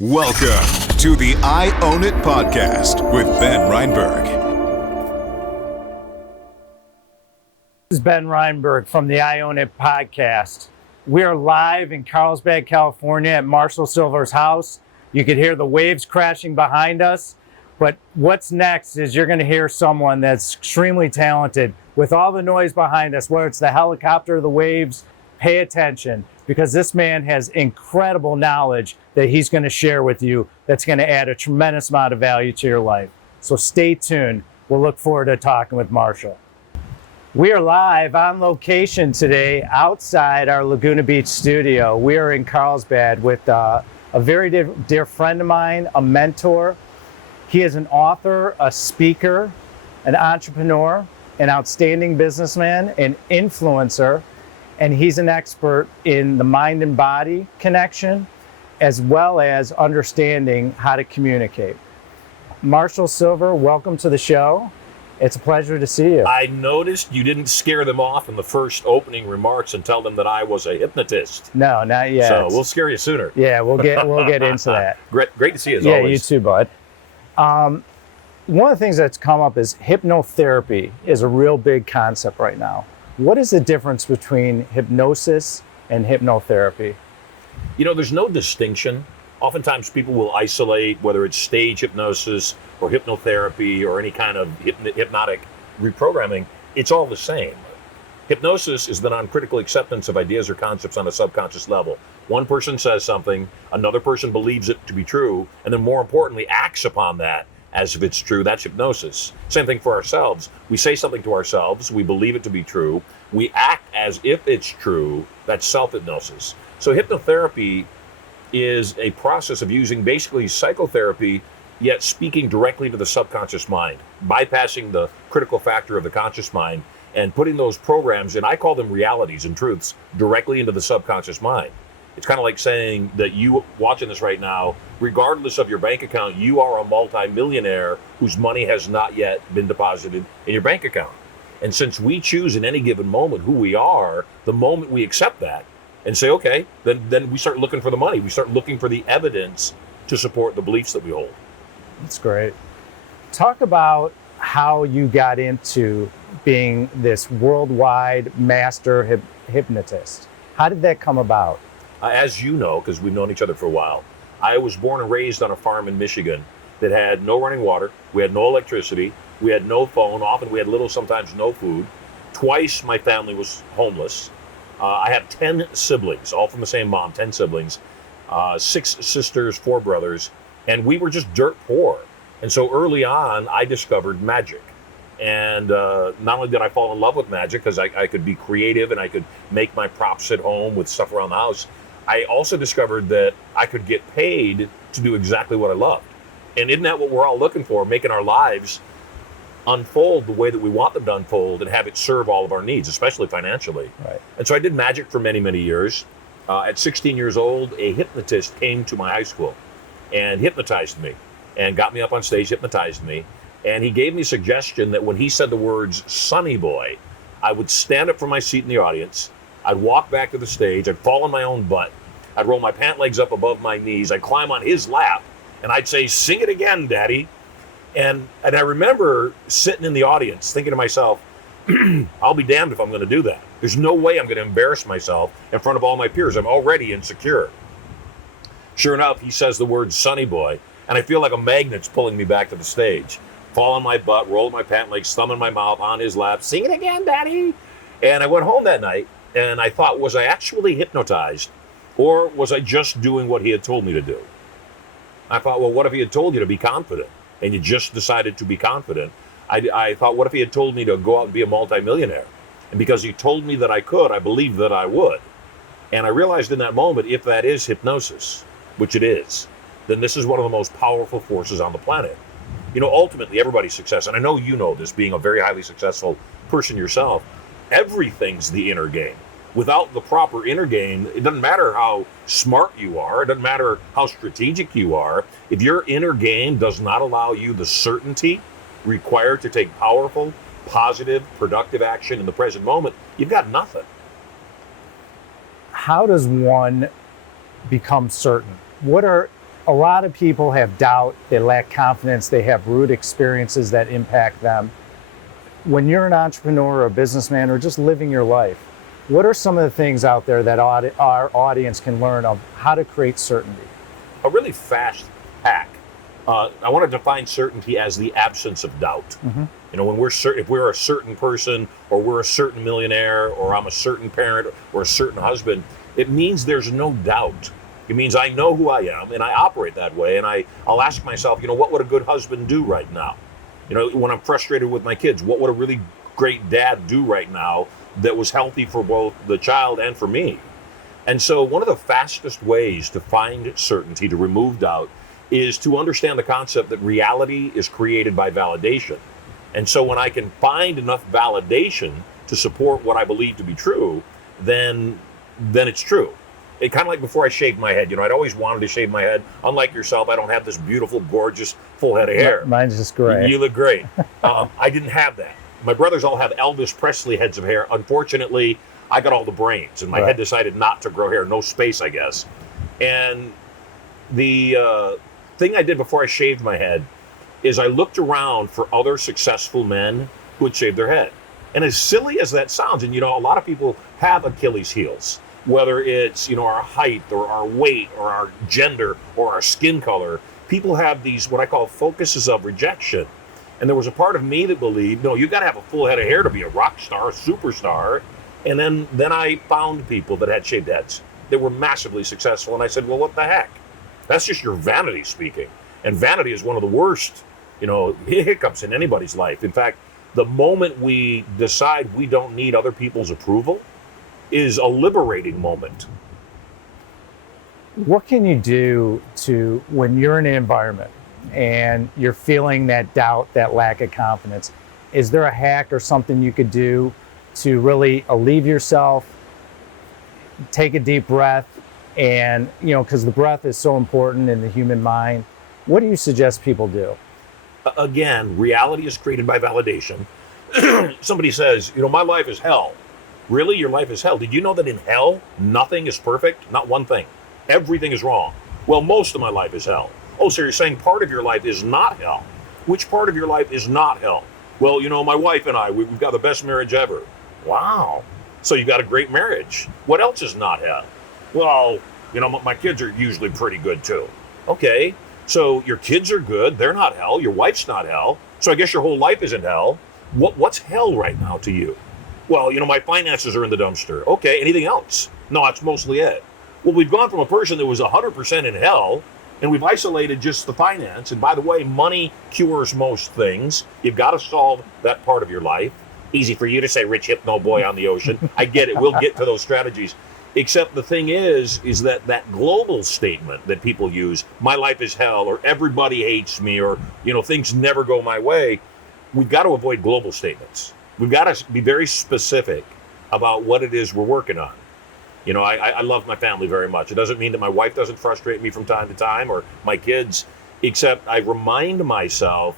Welcome to the I Own It podcast with Ben Reinberg. This is Ben Reinberg from the I Own It podcast. We are live in Carlsbad, California at Marshall Sylver's house. You can hear the waves crashing behind us, but what's next is you're going to hear someone that's extremely talented. With all the noise behind us, whether it's the helicopter or the waves, pay attention, because this man has incredible knowledge that he's going to share with you that's going to add a tremendous amount of value to your life. So stay tuned. We'll look forward to talking with Marshall. We are live on location today outside our Laguna Beach studio. We are in Carlsbad with a very dear friend of mine, a mentor. He is an author, a speaker, an entrepreneur, an outstanding businessman, an influencer, and he's an expert in the mind and body connection, as well as understanding how to communicate. Marshall Sylver, welcome to the show. It's a pleasure to see you. I noticed you didn't scare them off in the first opening remarks and tell them that I was a hypnotist. No, not yet. So we'll scare you sooner. Yeah, we'll get into that. Great to see you as yeah, always. You too, bud. One of the things that's come up is hypnotherapy is a real big concept right now. What is the difference between hypnosis and hypnotherapy? You know, there's no distinction. Oftentimes people will isolate whether it's stage hypnosis or hypnotherapy or any kind of hypnotic reprogramming. It's all the same. Hypnosis is the non-critical acceptance of ideas or concepts on a subconscious level. One person says something, another person believes it to be true, and then more importantly acts upon that as if it's true. That's hypnosis. Same thing for ourselves. We say something to ourselves, we believe it to be true, we act as if it's true. That's self-hypnosis. So hypnotherapy is a process of using basically psychotherapy, yet speaking directly to the subconscious mind, bypassing the critical factor of the conscious mind and putting those programs, and I call them realities and truths, directly into the subconscious mind. It's kind of like saying that you watching this right now, regardless of your bank account, you are a multi-millionaire whose money has not yet been deposited in your bank account. And since we choose in any given moment who we are, the moment we accept that and say, okay, then we start looking for the money. We start looking for the evidence to support the beliefs that we hold. That's great. Talk about how you got into being this worldwide master hypnotist. How did that come about? As you know, because we've known each other for a while, I was born and raised on a farm in Michigan that had no running water, we had no electricity, we had no phone, often we had little, sometimes no food. Twice my family was homeless. I had 10 siblings, all from the same mom, 10 siblings, 6 sisters, 4 brothers, and we were just dirt poor. And so early on, I discovered magic. And not only did I fall in love with magic, because I could be creative and I could make my props at home with stuff around the house, I also discovered that I could get paid to do exactly what I loved. And isn't that what we're all looking for? Making our lives unfold the way that we want them to unfold and have it serve all of our needs, especially financially. Right. And so I did magic for many, many years. At 16 years old, a hypnotist came to my high school and hypnotized me and got me up on stage, hypnotized me. And he gave me a suggestion that when he said the words, "Sonny boy," I would stand up from my seat in the audience, I'd walk back to the stage, I'd fall on my own butt, I'd roll my pant legs up above my knees, I'd climb on his lap, and I'd say, "Sing it again, Daddy." And I remember sitting in the audience thinking to myself, I'll be damned if I'm going to do that. There's no way I'm going to embarrass myself in front of all my peers. I'm already insecure. Sure enough, he says the words, "Sonny boy," and I feel like a magnet's pulling me back to the stage. Fall on my butt, roll my pant legs, thumb in my mouth, on his lap, "Sing it again, Daddy." And I went home that night and I thought, was I actually hypnotized or was I just doing what he had told me to do? I thought, well, what if he had told you to be confident and you just decided to be confident? I thought, what if he had told me to go out and be a multi-millionaire? And because he told me that I could, I believed that I would. And I realized in that moment, if that is hypnosis, which it is, then this is one of the most powerful forces on the planet. You know, ultimately, everybody's success, and I know you know this, being a very highly successful person yourself, everything's the inner game. Without the proper inner game, it doesn't matter how smart you are, it doesn't matter how strategic you are. If your inner game does not allow you the certainty required to take powerful, positive, productive action in the present moment, you've got nothing. How does one become certain? What are A lot of people have doubt, they lack confidence, they have root experiences that impact them. When you're an entrepreneur or a businessman or just living your life, what are some of the things out there that our audience can learn of how to create certainty? A really fast hack. I want to define certainty as the absence of doubt. Mm-hmm. You know, when we're if we're a certain person, or we're a certain millionaire, or I'm a certain parent, or a certain husband, it means there's no doubt. It means I know who I am, and I operate that way, and I'll ask myself, you know, what would a good husband do right now? You know, when I'm frustrated with my kids, what would a really great dad do right now that was healthy for both the child and for me? And so one of the fastest ways to find certainty, to remove doubt, is to understand the concept that reality is created by validation. And so when I can find enough validation to support what I believe to be true, then it's true. It kind of like before I shaved my head. You know, I'd always wanted to shave my head. Unlike yourself, I don't have this beautiful, gorgeous, full head of hair. Mine's just gray. You look great. I didn't have that. My brothers all have Elvis Presley heads of hair. Unfortunately, I got all the brains, and my head decided not to grow hair. No space, I guess. And the thing I did before I shaved my head is I looked around for other successful men who had shaved their head. And as silly as that sounds, and you know, a lot of people have Achilles heels, whether it's, you know, our height or our weight or our gender or our skin color, people have these what I call focuses of rejection. And there was a part of me that believed, no, you got to have a full head of hair to be a rock star, superstar. And then I found people that had shaved heads that were massively successful. And I said, well, what the heck? That's just your vanity speaking. And vanity is one of the worst, you know, hiccups in anybody's life. In fact, the moment we decide we don't need other people's approval is a liberating moment. What can you do to, when you're in an environment and you're feeling that doubt, that lack of confidence, is there a hack or something you could do to really alleviate yourself, take a deep breath, and, you know, because the breath is so important in the human mind, what do you suggest people do? Again, reality is created by validation. Somebody says, you know, my life is hell. Really? Your life is hell? Did you know that in hell, nothing is perfect? Not one thing. Everything is wrong. Well, most of my life is hell. Oh, so you're saying part of your life is not hell? Which part of your life is not hell? Well, you know, my wife and I, we've got the best marriage ever. Wow. So you got a great marriage. What else is not hell? Well, you know, my kids are usually pretty good too. Okay. So your kids are good. They're not hell. Your wife's not hell. So I guess your whole life isn't hell. What's hell right now to you? Well, you know, my finances are in the dumpster. Okay, anything else? No, that's mostly it. Well, we've gone from a person that was 100% in hell, and we've isolated just the finance. And by the way, money cures most things. You've got to solve that part of your life. Easy for you to say, rich hypno boy on the ocean. I get it. We'll get to those strategies. Except the thing is that global statement that people use, my life is hell, or everybody hates me, or, you know, things never go my way. We've got to avoid global statements. We've got to be very specific about what it is we're working on. You know, I love my family very much. It doesn't mean that my wife doesn't frustrate me from time to time, or my kids, except I remind myself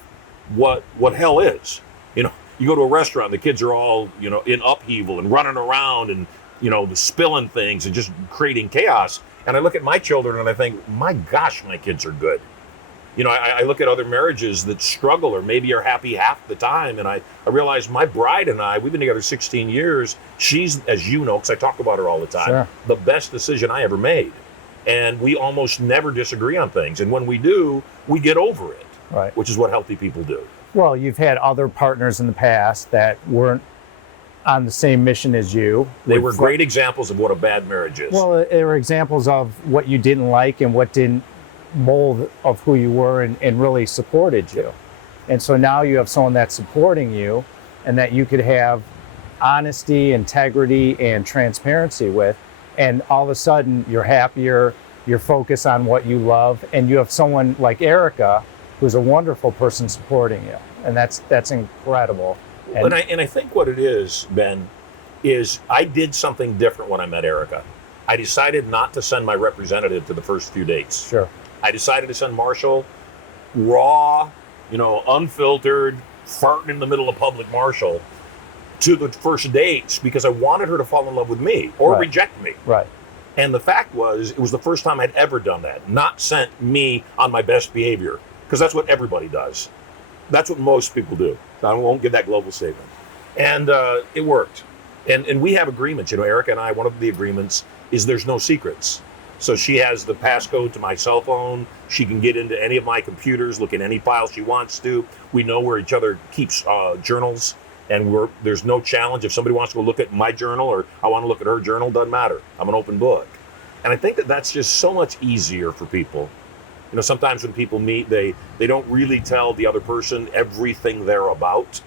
what hell is. You know, you go to a restaurant, the kids are all, you know, in upheaval and running around and, you know, spilling things and just creating chaos. And I look at my children and I think, my gosh, my kids are good. You know, I look at other marriages that struggle or maybe are happy half the time, and I realize my bride and I, we've been together 16 years. She's, as you know, because I talk about her all the time, Sure. the best decision I ever made. And we almost never disagree on things. And when we do, we get over it, Right. which is what healthy people do. Well, you've had other partners in the past that weren't on the same mission as you. They were great examples of what a bad marriage is. Well, they were examples of what you didn't like and what didn't mold of who you were and really supported you. And so now you have someone that's supporting you and that you could have honesty, integrity, and transparency with. And all of a sudden you're happier, you're focused on what you love, and you have someone like Erica, who's a wonderful person supporting you. And that's incredible. And I think what it is, Ben, is I did something different when I met Erica. I decided not to send my representative to the first few dates. Sure. I decided to send Marshall raw, you know, unfiltered, farting in the middle of public Marshall to the first dates because I wanted her to fall in love with me or Right. reject me. Right. And the fact was, it was the first time I'd ever done that, not sent me on my best behavior, because that's what everybody does. That's what most people do. I won't give that global statement. And it worked. And we have agreements. Erica and I, one of the agreements is there's no secrets. So she has the passcode to my cell phone. She can get into any of my computers, look at any file she wants to. We know where each other keeps journals, and there's no challenge. If somebody wants to go look at my journal or I want to look at her journal, doesn't matter. I'm an open book. And I think that that's just so much easier for people. Sometimes when people meet, they don't really tell the other person everything they're about,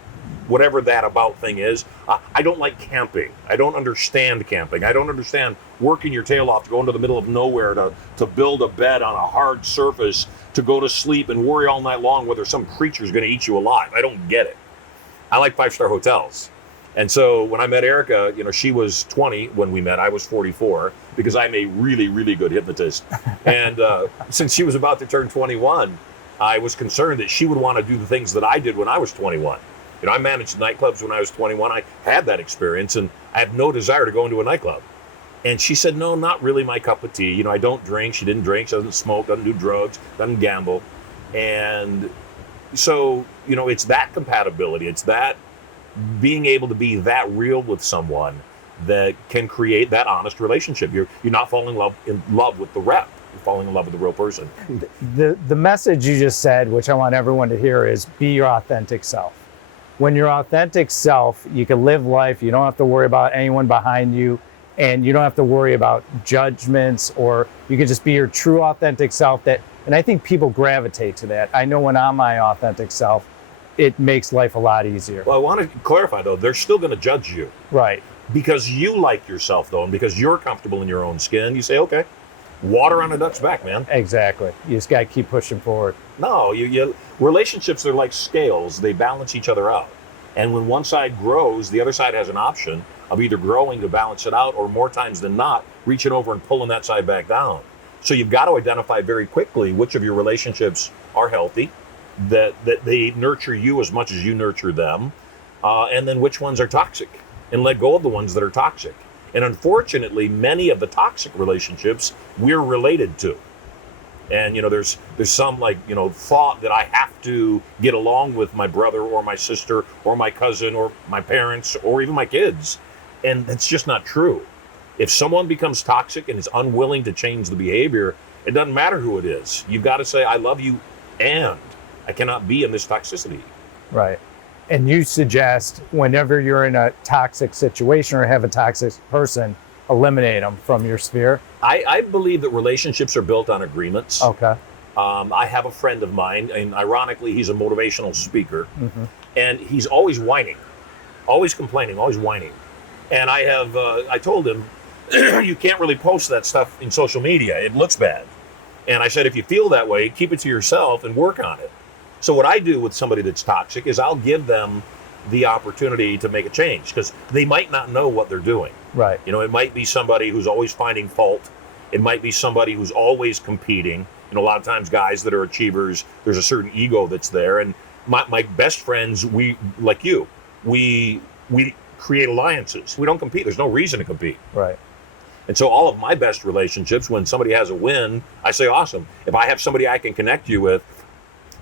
whatever that about thing is. I don't like camping. I don't understand camping. I don't understand working your tail off to go into the middle of nowhere to build a bed on a hard surface, to go to sleep and worry all night long whether some creature's going to eat you alive. I don't get it. I like 5-star hotels. And so when I met Erica, she was 20 when we met. I was 44 because I'm a really, really good hypnotist. And since she was about to turn 21, I was concerned that she would want to do the things that I did when I was 21. I managed nightclubs when I was 21. I had that experience, and I had no desire to go into a nightclub. And she said, no, not really my cup of tea. I don't drink. She didn't drink. She doesn't smoke, doesn't do drugs, doesn't gamble. And so, it's that compatibility. It's that being able to be that real with someone that can create that honest relationship. You're not falling in love with the rep. You're falling in love with the real person. The message you just said, which I want everyone to hear, is be your authentic self. When your authentic self, you can live life. You don't have to worry about anyone behind you, and you don't have to worry about judgments, or you can just be your true authentic self. And I think people gravitate to that. I know when I'm my authentic self, it makes life a lot easier. Well, I want to clarify, though, they're still going to judge you. Right. Because you like yourself, though, and because you're comfortable in your own skin, you say, okay, water on a duck's back, man. Exactly. You just got to keep pushing forward. No, relationships are like scales. They balance each other out. And when one side grows, the other side has an option of either growing to balance it out, or more times than not, reaching over and pulling that side back down. So you've got to identify very quickly which of your relationships are healthy, that they nurture you as much as you nurture them, and then which ones are toxic, and let go of the ones that are toxic. And unfortunately, many of the toxic relationships we're related to. And there's some thought that I have to get along with my brother or my sister or my cousin or my parents or even my kids. And that's just not true. If someone becomes toxic and is unwilling to change the behavior, it doesn't matter who it is. You've got to say, I love you, and I cannot be in this toxicity. Right. And you suggest whenever you're in a toxic situation or have a toxic person, eliminate them from your sphere? I believe that relationships are built on agreements. Okay. I have a friend of mine, and ironically, he's a motivational speaker, and he's always whining, always complaining, always whining. And I told him, you can't really post that stuff in social media. It looks bad. And I said, if you feel that way, keep it to yourself and work on it. So what I do with somebody that's toxic is I'll give them the opportunity to make a change, because they might not know what they're doing. Right. It might be somebody who's always finding fault. It might be somebody who's always competing. A lot of times guys that are achievers, there's a certain ego that's there. And my best friends, we create alliances. We don't compete. There's no reason to compete. Right. And so all of my best relationships, when somebody has a win, I say, awesome. If I have somebody I can connect you with,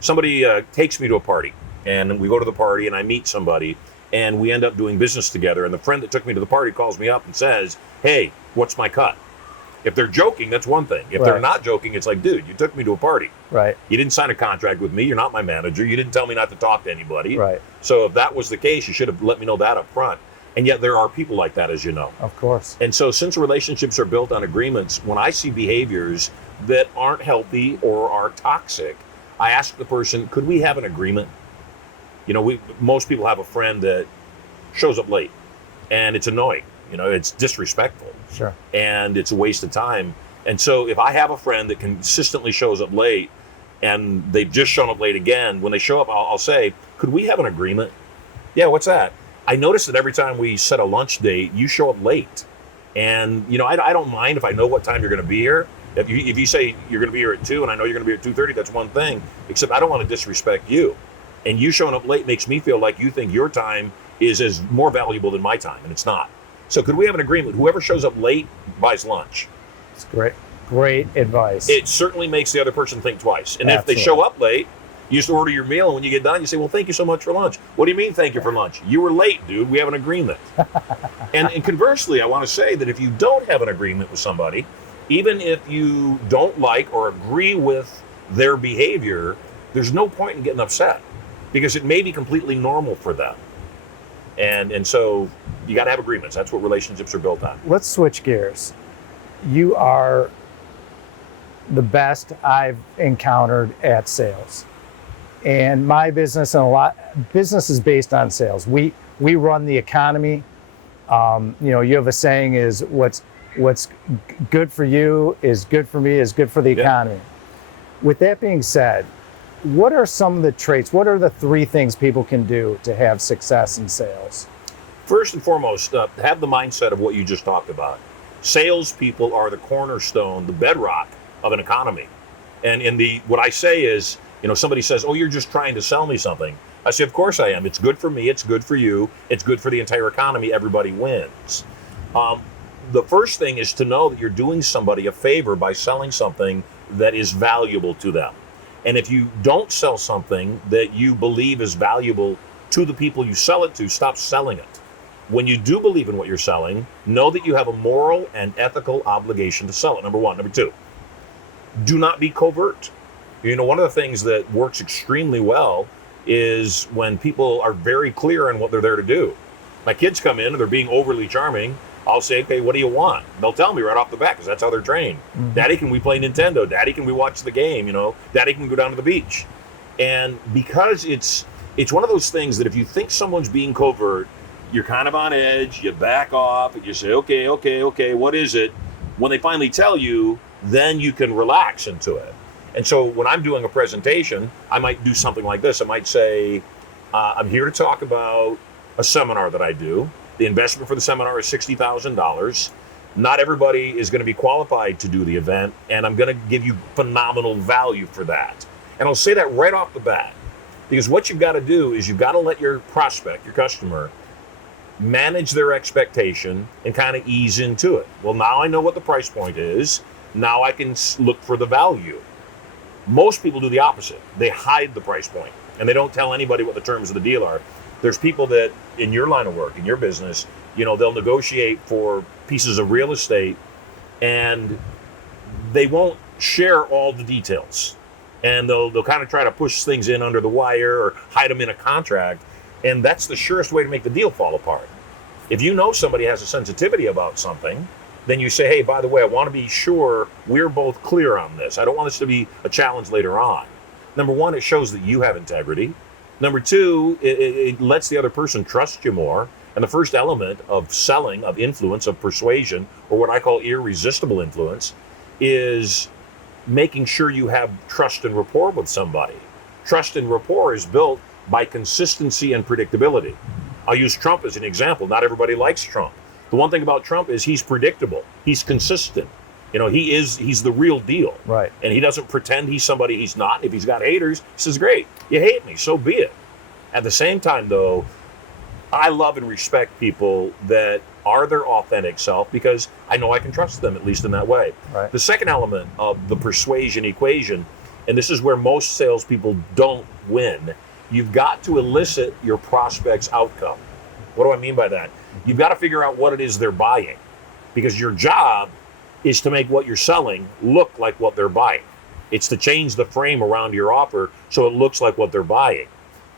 somebody takes me to a party, and we go to the party and I meet somebody and we end up doing business together. And the friend that took me to the party calls me up and says, hey, what's my cut? If they're joking, that's one thing. If they're not joking, it's like, dude, you took me to a party. Right. You didn't sign a contract with me. You're not my manager. You didn't tell me not to talk to anybody. Right. So if that was the case, you should have let me know that up front. And yet there are people like that, as you know. Of course. And so since relationships are built on agreements, when I see behaviors that aren't healthy or are toxic, I ask the person, could we have an agreement? Most people have a friend that shows up late, and it's annoying. It's disrespectful. Sure. And it's a waste of time. And so if I have a friend that consistently shows up late, and they've just shown up late again, when they show up, I'll say, could we have an agreement? Yeah, what's that? I notice that every time we set a lunch date, you show up late. And, I don't mind if I know what time you're going to be here. If you say you're going to be here at 2 and I know you're going to be at 2:30, that's one thing. Except I don't want to disrespect you. And you showing up late makes me feel like you think your time is as more valuable than my time, and it's not. So could we have an agreement? Whoever shows up late buys lunch. It's great advice. It certainly makes the other person think twice. And Absolutely. if they show up late, you just order your meal, and when you get done, you say, well, thank you so much for lunch. What do you mean, thank you for lunch? You were late, dude. We have an agreement. and conversely, I want to say that if you don't have an agreement with somebody, even if you don't like or agree with their behavior, there's no point in getting upset because it may be completely normal for them. And so you got to have agreements. That's what relationships are built on. Let's switch gears. You are the best I've encountered at sales. And my business business is based on sales. We run the economy. You have a saying is what's good for you is good for me is good for the economy. With that being said, what are some of the traits? What are the 3 things people can do to have success in sales? First and foremost, have the mindset of what you just talked about. Salespeople are the cornerstone, the bedrock of an economy. And what I say is, somebody says, oh, you're just trying to sell me something. I say, of course I am. It's good for me. It's good for you. It's good for the entire economy. Everybody wins. The first thing is to know that you're doing somebody a favor by selling something that is valuable to them. And if you don't sell something that you believe is valuable to the people you sell it to, stop selling it. When you do believe in what you're selling, know that you have a moral and ethical obligation to sell it, number 1. Number 2, do not be covert. One of the things that works extremely well is when people are very clear on what they're there to do. My kids come in and they're being overly charming. I'll say, okay, what do you want? They'll tell me right off the bat because that's how they're trained. Mm-hmm. Daddy, can we play Nintendo? Daddy, can we watch the game? Daddy, can we go down to the beach? And because it's one of those things that if you think someone's being covert, you're kind of on edge, you back off, and you say, okay, what is it? When they finally tell you, then you can relax into it. And so when I'm doing a presentation, I might do something like this. I might say, I'm here to talk about a seminar that I do. The investment for the seminar is $60,000. Not everybody is going to be qualified to do the event, and I'm going to give you phenomenal value for that. And I'll say that right off the bat, because what you've got to do is you've got to let your prospect, your customer, manage their expectation and kind of ease into it. Well, now I know what the price point is. Now I can look for the value. Most people do the opposite. They hide the price point, and they don't tell anybody what the terms of the deal are. There's people that, in your line of work, in your business, they'll negotiate for pieces of real estate, and they won't share all the details. And they'll kind of try to push things in under the wire or hide them in a contract, and that's the surest way to make the deal fall apart. If you know somebody has a sensitivity about something, then you say, hey, by the way, I want to be sure we're both clear on this. I don't want this to be a challenge later on. Number 1, it shows that you have integrity. Number 2, it lets the other person trust you more. And the first element of selling, of influence, of persuasion, or what I call irresistible influence, is making sure you have trust and rapport with somebody. Trust and rapport is built by consistency and predictability. I'll use Trump as an example. Not everybody likes Trump. The one thing about Trump is he's predictable. He's consistent. He's the real deal. Right. And he doesn't pretend he's somebody he's not. If he's got haters, he says, great, you hate me, so be it. At the same time, though, I love and respect people that are their authentic self because I know I can trust them, at least in that way. Right. The second element of the persuasion equation, and this is where most salespeople don't win, you've got to elicit your prospect's outcome. What do I mean by that? You've got to figure out what it is they're buying, because your job is to make what you're selling look like what they're buying. It's to change the frame around your offer so it looks like what they're buying.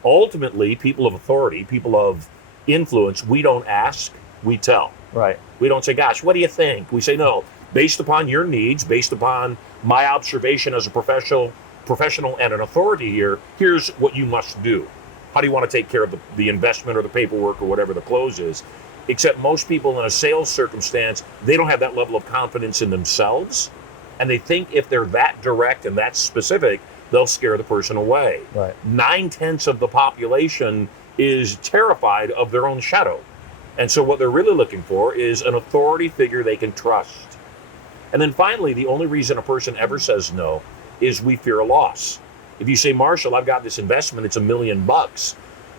Ultimately, people of authority, people of influence, we don't ask, we tell. Right. We don't say, gosh, what do you think? We say, no, based upon your needs, based upon my observation as a professional and an authority here, here's what you must do. How do you want to take care of the investment or the paperwork or whatever the close is? Except most people in a sales circumstance, they don't have that level of confidence in themselves. And they think if they're that direct and that specific, they'll scare the person away. Right. 9/10 of the population is terrified of their own shadow. And so what they're really looking for is an authority figure they can trust. And then finally, the only reason a person ever says no is we fear a loss. If you say, Marshall, I've got this investment, it's $1 million.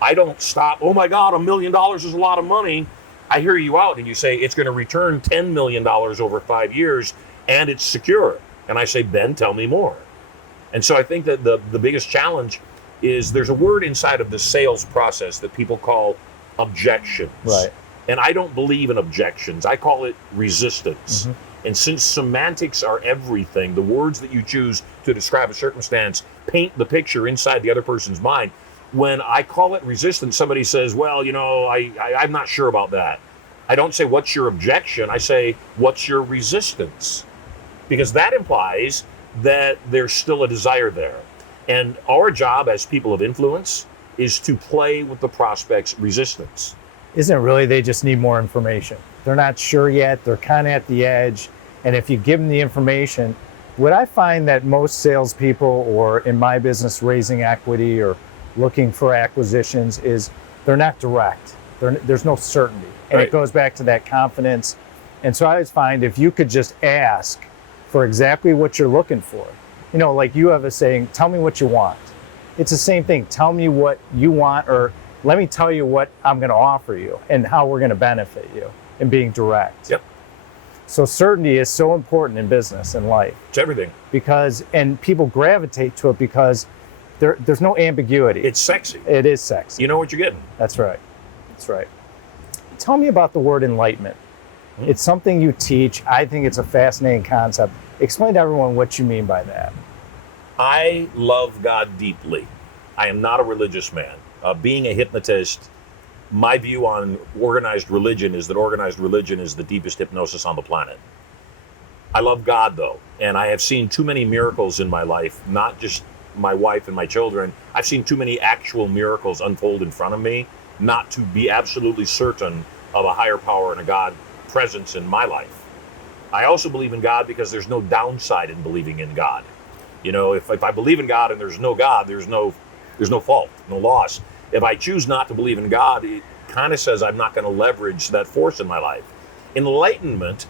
I don't stop, oh my God, $1 million is a lot of money. I hear you out and you say it's going to return $10 million over 5 years. and it's secure. And I say, Ben, tell me more. And so I think that the biggest challenge is there's a word inside of the sales process that people call objections. Right. And I don't believe in objections. I call it resistance. And since semantics are everything, the words that you choose to describe a circumstance paint the picture inside the other person's mind. When I call it resistance, somebody says, well, I'm not sure about that. I don't say, what's your objection? I say, what's your resistance? Because that implies that there's still a desire there. And our job as people of influence is to play with the prospect's resistance. Isn't it really they just need more information? They're not sure yet. They're kind of at the edge. And if you give them the information, what I find that most salespeople, or in my business, raising equity or looking for acquisitions, is they're not direct. There's no certainty. And Right. It goes back to that confidence. And so I always find if you could just ask for exactly what you're looking for, like you have a saying, tell me what you want. It's the same thing. Tell me what you want, or let me tell you what I'm going to offer you and how we're going to benefit you, and being direct. Yep. So certainty is so important in business and life, It's everything. and people gravitate to it because there's no ambiguity. It's sexy. It is sexy. You know what you're getting. That's right. That's right. Tell me about the word enlightenment. It's something you teach. I think it's a fascinating concept. Explain to everyone what you mean by that. I love God deeply. I am not a religious man. Being a hypnotist, my view on organized religion is that organized religion is the deepest hypnosis on the planet. I love God, though, and I have seen too many miracles in my life, not just my wife and my children. I've seen too many actual miracles unfold in front of me, not to be absolutely certain of a higher power and a God presence in my life. I also believe in God because there's no downside in believing in God. If I believe in God and there's no God, there's no fault, no loss. If I choose not to believe in God, it kind of says I'm not going to leverage that force in my life. Enlightenment,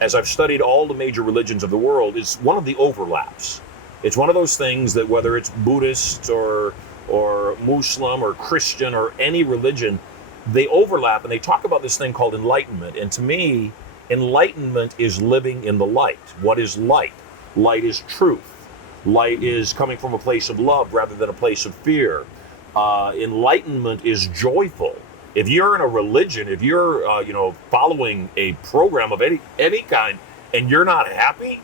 as I've studied all the major religions of the world, is one of the overlaps. It's one of those things that whether it's Buddhist or Muslim or Christian or any religion, they overlap and they talk about this thing called enlightenment. And to me, enlightenment is living in the light. What is light? Light is truth. Light is coming from a place of love rather than a place of fear. Enlightenment is joyful. If you're in a religion, if you're following a program of any kind and you're not happy,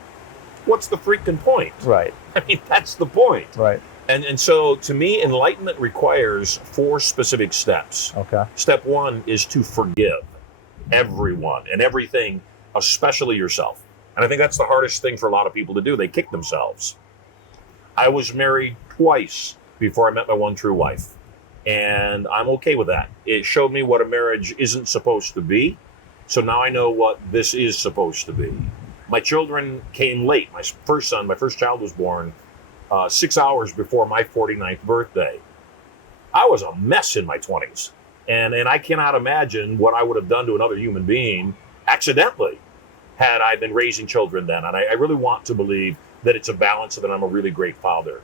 what's the freaking point? Right. I mean, that's the point. Right. And so to me, enlightenment requires 4 specific steps. Okay. Step 1 is to forgive everyone and everything, especially yourself. And I think that's the hardest thing for a lot of people to do. They kick themselves. I was married twice before I met my one true wife. And I'm okay with that. It showed me what a marriage isn't supposed to be. So now I know what this is supposed to be. My children came late. My first child was born 6 hours before my 49th birthday. I was a mess in my 20s. And I cannot imagine what I would have done to another human being accidentally had I been raising children then. And I really want to believe that it's a balance and that I'm a really great father.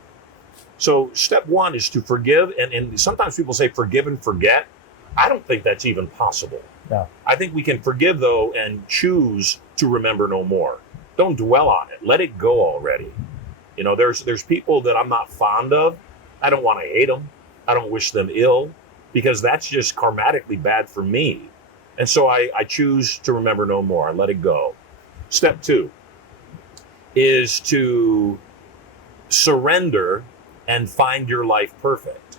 So step 1 is to forgive. And sometimes people say forgive and forget. I don't think that's even possible. No. I think we can forgive, though, and choose to remember no more. Don't dwell on it. Let it go already. There's people that I'm not fond of. I don't want to hate them. I don't wish them ill, because that's just karmatically bad for me. And so I choose to remember no more. I let it go. Step 2 is to surrender and find your life perfect,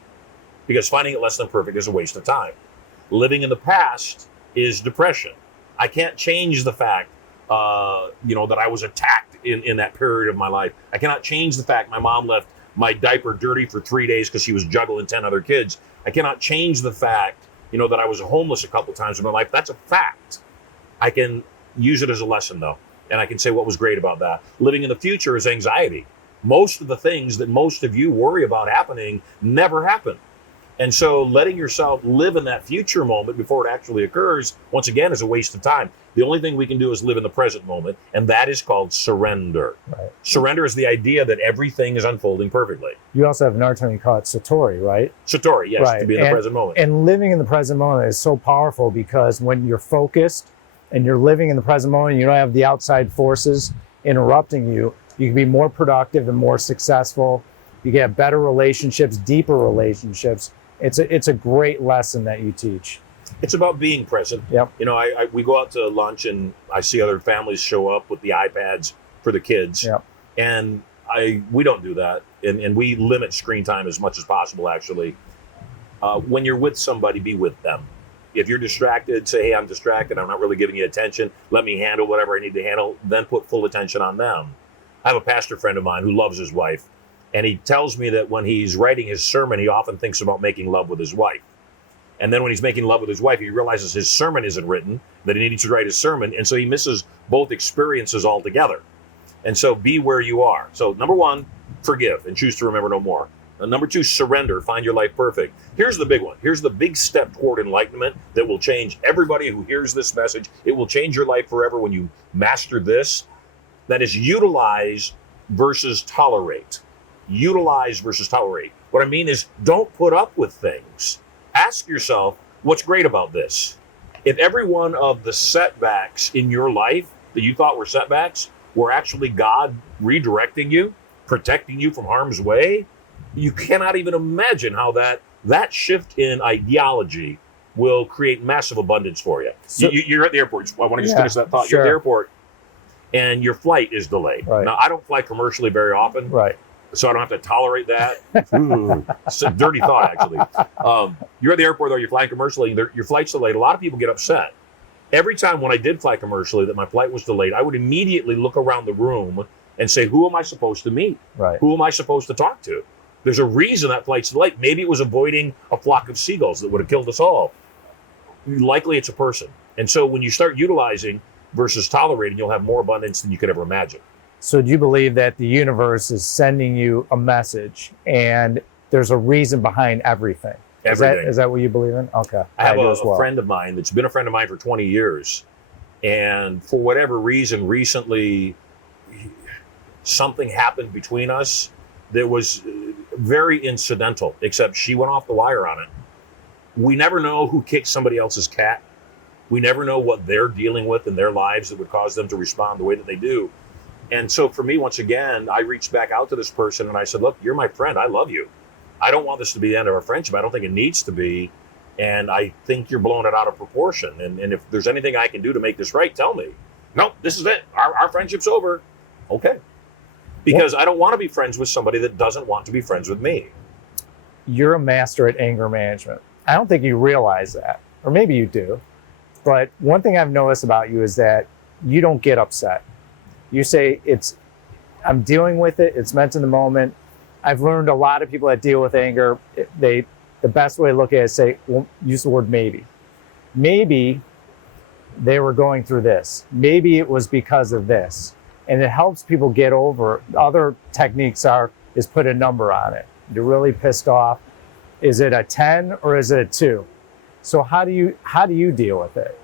because finding it less than perfect is a waste of time. Living in the past is depression. I can't change the fact that I was attacked in that period of my life. I cannot change the fact my mom left my diaper dirty for 3 days because she was juggling 10 other kids. I cannot change the fact, that I was homeless a couple times in my life. That's a fact. I can use it as a lesson, though, and I can say what was great about that. Living in the future is anxiety. Most of the things that most of you worry about happening never happen. And so letting yourself live in that future moment before it actually occurs, once again, is a waste of time. The only thing we can do is live in the present moment, and that is called surrender. Right. Surrender is the idea that everything is unfolding perfectly. You also have another term you call it satori, right? Satori, yes, Right. to be in the present moment. And living in the present moment is so powerful, because when you're focused and you're living in the present moment, you don't have the outside forces interrupting you, you can be more productive and more successful. You can have better relationships, deeper relationships. It's a great lesson that you teach. It's about being present. Yep. You know, we go out to lunch and I see other families show up with the iPads for the kids. Yep. And we don't do that. And we limit screen time as much as possible, actually. When you're with somebody, be with them. If you're distracted, say, hey, I'm distracted. I'm not really giving you attention. Let me handle whatever I need to handle. Then put full attention on them. I have a pastor friend of mine who loves his wife. And he tells me that when he's writing his sermon, he often thinks about making love with his wife. And then when he's making love with his wife, he realizes his sermon isn't written, that he needs to write his sermon. And so he misses both experiences altogether. And so be where you are. So number one, forgive and choose to remember no more. Number two, surrender, find your life perfect. Here's the big one. Here's the big step toward enlightenment that will change everybody who hears this message. It will change your life forever when you master this. That is utilize versus tolerate. Utilize versus tolerate. What I mean is don't put up with things. Ask yourself, what's great about this? If every one of the setbacks in your life that you thought were setbacks were actually God redirecting you, protecting you from harm's way, you cannot even imagine how that shift in ideology will create massive abundance for you. So, You're at the airport. I want to just finish that thought. Sure. You're at the airport and your flight is delayed. Right. Now, I don't fly commercially very often. Right. So I don't have to tolerate that. It's a dirty thought, actually. You're at the airport, though, you're flying commercially, your flight's delayed. A lot of people get upset. Every time when I did fly commercially that my flight was delayed, I would immediately look around the room and say, who am I supposed to meet? Right. Who am I supposed to talk to? There's a reason that flight's delayed. Maybe it was avoiding a flock of seagulls that would have killed us all. Likely it's a person. And so when you start utilizing versus tolerating, you'll have more abundance than you could ever imagine. So do you believe that the universe is sending you a message and there's a reason behind everything? Everything. Is that what you believe in? Okay. I have do as well. a friend of mine that's been a friend of mine for 20 years. And for whatever reason, recently, something happened between us that was very incidental, except she went off the wire on it. We never know who kicked somebody else's cat. We never know what they're dealing with in their lives that would cause them to respond the way that they do. And so for me, once again, I reached back out to this person and I said, look, you're my friend. I love you. I don't want this to be the end of our friendship. I don't think it needs to be. And I think you're blowing it out of proportion. And if there's anything I can do to make this right, tell me. No, this is it. Our friendship's over. Okay. Because I don't want to be friends with somebody that doesn't want to be friends with me. You're a master at anger management. I don't think you realize that, or maybe you do. But one thing I've noticed about you is that you don't get upset. You say, I'm dealing with it. It's meant in the moment. I've learned a lot of people that deal with anger, the best way to look at it is say, well, use the word maybe. Maybe they were going through this. Maybe it was because of this. And it helps people get over. Other techniques is put a number on it. You're really pissed off. Is it a 10 or is it a 2? So how do you deal with it?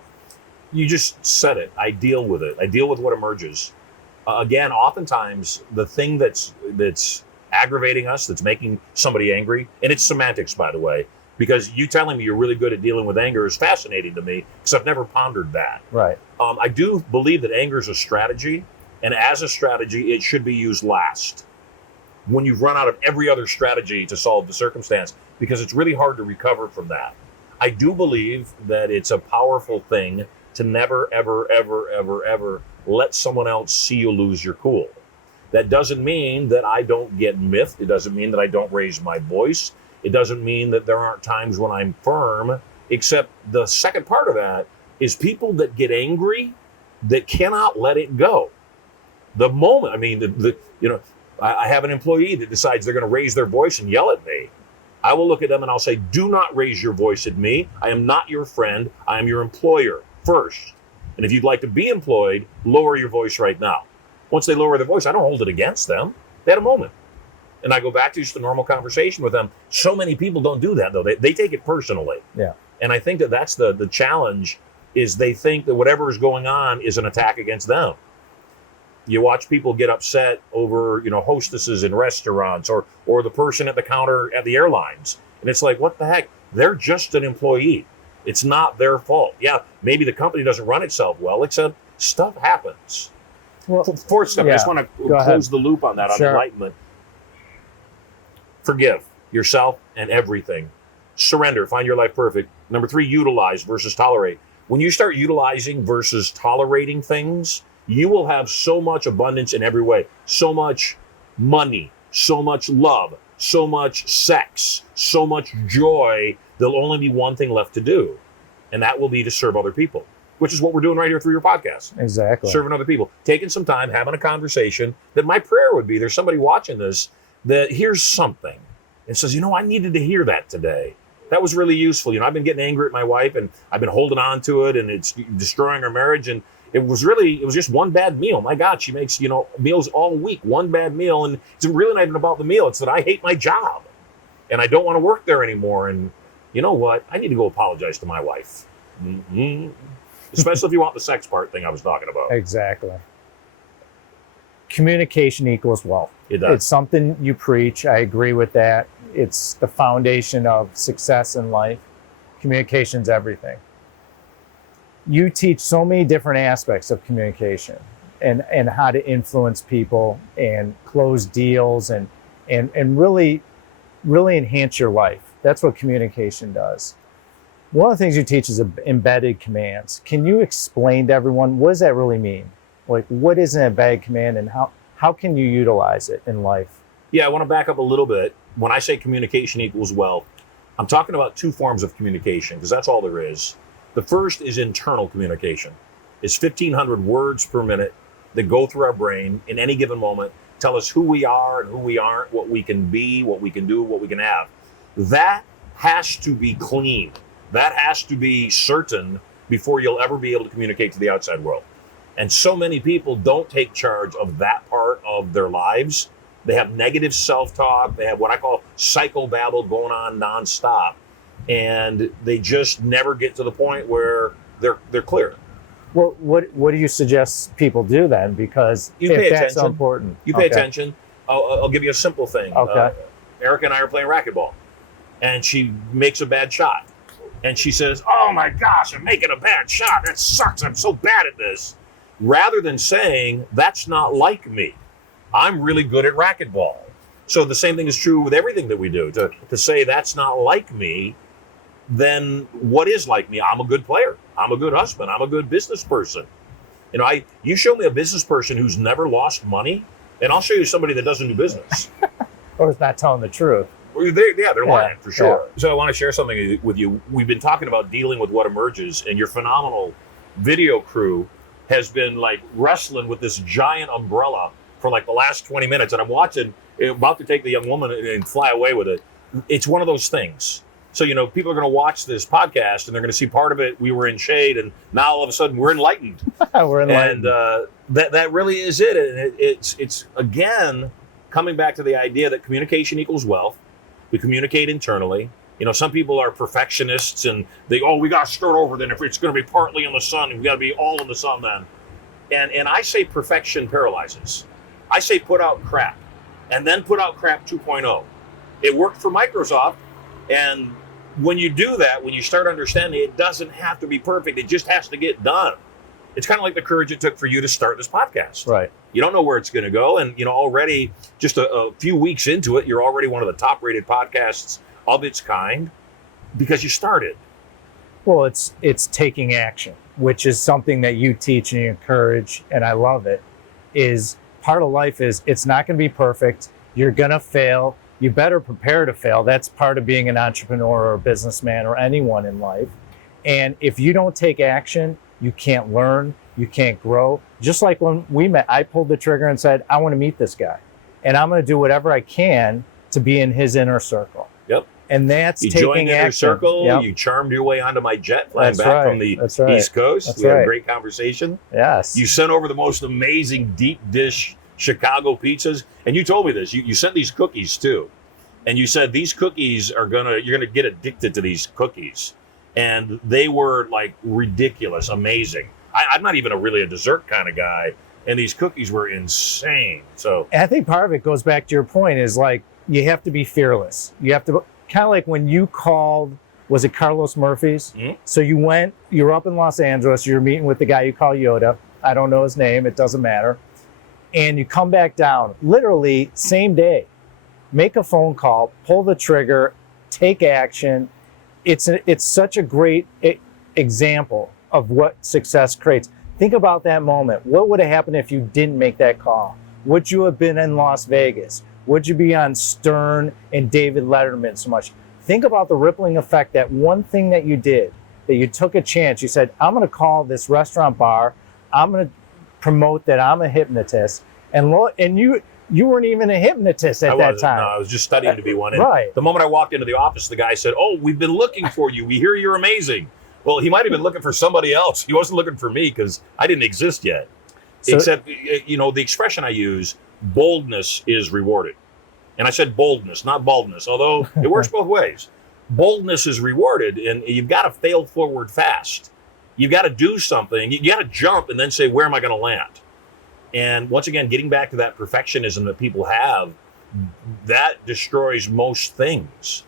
You just said it. I deal with it. I deal with what emerges. Again, oftentimes the thing that's aggravating us, that's making somebody angry, and it's semantics, by the way, because you telling me you're really good at dealing with anger is fascinating to me because I've never pondered that. Right. I do believe that anger is a strategy, and as a strategy, it should be used last when you've run out of every other strategy to solve the circumstance, because it's really hard to recover from that. I do believe that it's a powerful thing to never, ever, ever, ever, ever let someone else see you lose your cool. That doesn't mean that I don't get miffed. It doesn't mean that I don't raise my voice. It doesn't mean that there aren't times when I'm firm, except the second part of that is people that get angry that cannot let it go. The moment, I mean, I have an employee that decides they're going to raise their voice and yell at me. I will look at them and I'll say, do not raise your voice at me. I am not your friend. I am your employer first. And if you'd like to be employed, lower your voice right now. Once they lower their voice, I don't hold it against them. They had a moment. And I go back to just a normal conversation with them. So many people don't do that, though. They take it personally. Yeah. And I think that that's the challenge, is they think that whatever is going on is an attack against them. You watch people get upset over, hostesses in restaurants or the person at the counter at the airlines. And it's like, what the heck? They're just an employee. It's not their fault. Yeah, maybe the company doesn't run itself well, except stuff happens. Well, fourth step, I just want to close the loop on that, on enlightenment. Forgive yourself and everything. Surrender, find your life perfect. Number 3, utilize versus tolerate. When you start utilizing versus tolerating things, you will have so much abundance in every way. So much money, so much love, so much sex, so much joy. There'll only be one thing left to do, and that will be to serve other people, which is what we're doing right here through your podcast. Exactly. Serving other people. Taking some time, having a conversation. That my prayer would be, there's somebody watching this that hears something and says, I needed to hear that today. That was really useful. I've been getting angry at my wife, and I've been holding on to it, and it's destroying our marriage. And it was just one bad meal. My God, she makes, meals all week, one bad meal. And it's really not even about the meal. It's that I hate my job and I don't want to work there anymore. And you know what? I need to go apologize to my wife. Mm-hmm. Especially if you want the sex part thing I was talking about. Exactly. Communication equals wealth. It does. It's something you preach. I agree with that. It's the foundation of success in life. Communication's everything. You teach so many different aspects of communication and how to influence people and close deals and really enhance your life. That's what communication does. One of the things you teach is embedded commands. Can you explain to everyone, what does that really mean? Like, what is an embedded command, and how can you utilize it in life? Yeah, I want to back up a little bit. When I say communication equals wealth, I'm talking about 2 forms of communication, because that's all there is. The first is internal communication. It's 1,500 words per minute that go through our brain in any given moment, tell us who we are and who we aren't, what we can be, what we can do, what we can have. That has to be clean. That has to be certain before you'll ever be able to communicate to the outside world. And so many people don't take charge of that part of their lives. They have negative self-talk. They have what I call psychobabble going on nonstop. And they just never get to the point where they're clear. Well, what do you suggest people do then? Because that's so important. You pay attention. I'll give you a simple thing. Okay. Erica and I are playing racquetball, and she makes a bad shot. And she says, "Oh my gosh, I'm making a bad shot. That sucks. I'm so bad at this." Rather than saying, "That's not like me. I'm really good at racquetball." So the same thing is true with everything that we do. To say that's not like me, then what is like me? I'm a good player. I'm a good husband. I'm a good business person. You show me a business person who's never lost money, and I'll show you somebody that doesn't do business. Or is not telling the truth. They're lying for sure. Yeah. So I want to share something with you. We've been talking about dealing with what emerges, and your phenomenal video crew has been like wrestling with this giant umbrella for like the last 20 minutes. And I'm watching, about to take the young woman and fly away with it. It's one of those things. So, people are going to watch this podcast and they're going to see part of it. We were in shade, and now all of a sudden we're enlightened. We're enlightened. And that really is it. And it's again, coming back to the idea that communication equals wealth. We communicate internally. Some people are perfectionists and we got to start over then if it's going to be partly in the sun, we got to be all in the sun then. And I say perfection paralyzes. I say put out crap and then put out crap 2.0. It worked for Microsoft. And when you do that, when you start understanding it doesn't have to be perfect, it just has to get done. It's kind of like the courage it took for you to start this podcast. Right. You don't know where it's going to go. And, already just a few weeks into it, you're already one of the top rated podcasts of its kind because you started. Well, it's taking action, which is something that you teach and you encourage. And I love it. Is part of life is it's not going to be perfect. You're going to fail. You better prepare to fail. That's part of being an entrepreneur or a businessman or anyone in life. And if you don't take action, you can't learn, you can't grow. Just like when we met, I pulled the trigger and said, I want to meet this guy. And I'm going to do whatever I can to be in his inner circle. Yep. And that's you taking joined action. Inner circle. Yep. You charmed your way onto my jet flying That's back right. from the That's right. East Coast. That's We had right. a great conversation. Yes. You sent over the most amazing deep dish Chicago pizzas. And you told me this. You sent these cookies too. And you said these cookies you're gonna get addicted to these cookies. And they were like ridiculous, amazing. I'm not even really a dessert kind of guy. And these cookies were insane. So And I think part of it goes back to your point is like, you have to be fearless. You have to, kind of like when you called, was it Carlos Murphy's? Mm-hmm. So you're up in Los Angeles, you're meeting with the guy you call Yoda. I don't know his name, it doesn't matter. and you come back down, literally same day. Make a phone call, pull the trigger, take action. It's such a great example of what success creates. Think about that moment. What would have happened if you didn't make that call? Would you have been in Las Vegas? Would you be on Stern and David Letterman so much? Think about the rippling effect, that one thing that you did, that you took a chance. You said, I'm going to call this restaurant bar. I'm going to promote that I'm a hypnotist. And you weren't even a hypnotist at that time. No, I was just studying to be one. And right. The moment I walked into the office, the guy said, "Oh, we've been looking for you. We hear you're amazing." Well, he might have been looking for somebody else. He wasn't looking for me because I didn't exist yet. So, except, the expression I use, boldness is rewarded. And I said boldness, not baldness, although it works both ways. Boldness is rewarded, and you've got to fail forward fast. You've got to do something. You got to jump and then say, where am I going to land? And once again, getting back to that perfectionism that people have, that destroys most things.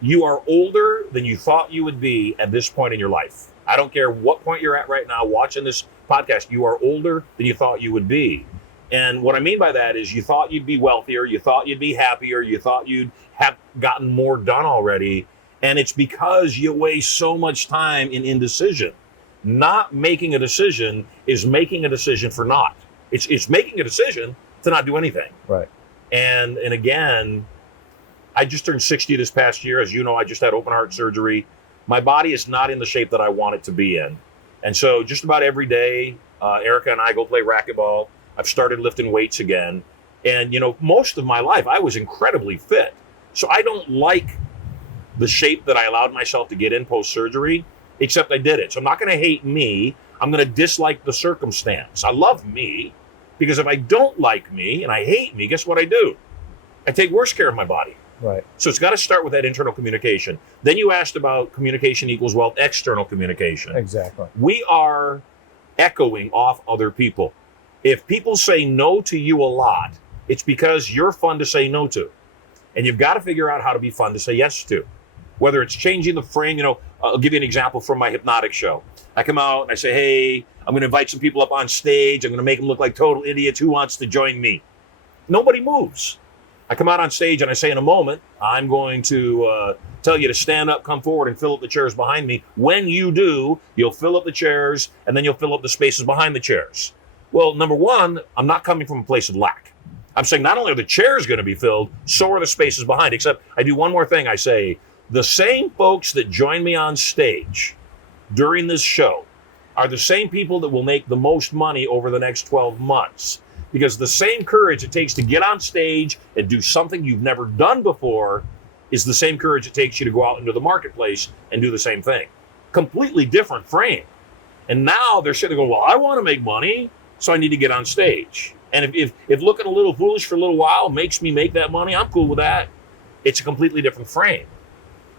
You are older than you thought you would be at this point in your life. I don't care what point you're at right now watching this podcast. You are older than you thought you would be. And what I mean by that is you thought you'd be wealthier, you thought you'd be happier, you thought you'd have gotten more done already. And it's because you waste so much time in indecision. Not making a decision is making a decision for naught. It's making a decision to not do anything. Right. And again, I just turned 60 this past year. As you know, I just had open heart surgery. My body is not in the shape that I want it to be in. And so just about every day, Erica and I go play racquetball. I've started lifting weights again. And, most of my life, I was incredibly fit. So I don't like the shape that I allowed myself to get in post-surgery, except I did it. So I'm not going to hate me. I'm going to dislike the circumstance. I love me, because if I don't like me and I hate me, guess what I do? I take worse care of my body. Right. So it's got to start with that internal communication. Then you asked about communication equals wealth, external communication. Exactly. We are echoing off other people. If people say no to you a lot, it's because you're fun to say no to. And you've got to figure out how to be fun to say yes to. Whether it's changing the frame, I'll give you an example from my hypnotic show. I come out and I say, hey, I'm going to invite some people up on stage. I'm going to make them look like total idiots. Who wants to join me? Nobody moves. I come out on stage and I say, in a moment, I'm going to tell you to stand up, come forward, and fill up the chairs behind me. When you do, you'll fill up the chairs, and then you'll fill up the spaces behind the chairs. Well, number one, I'm not coming from a place of lack. I'm saying not only are the chairs going to be filled, so are the spaces behind, except I do one more thing. I say, the same folks that join me on stage during this show are the same people that will make the most money over the next 12 months. Because the same courage it takes to get on stage and do something you've never done before is the same courage it takes you to go out into the marketplace and do the same thing. Completely different frame. And now they're sitting there going, well, I want to make money, so I need to get on stage. And if looking a little foolish for a little while makes me make that money, I'm cool with that. It's a completely different frame.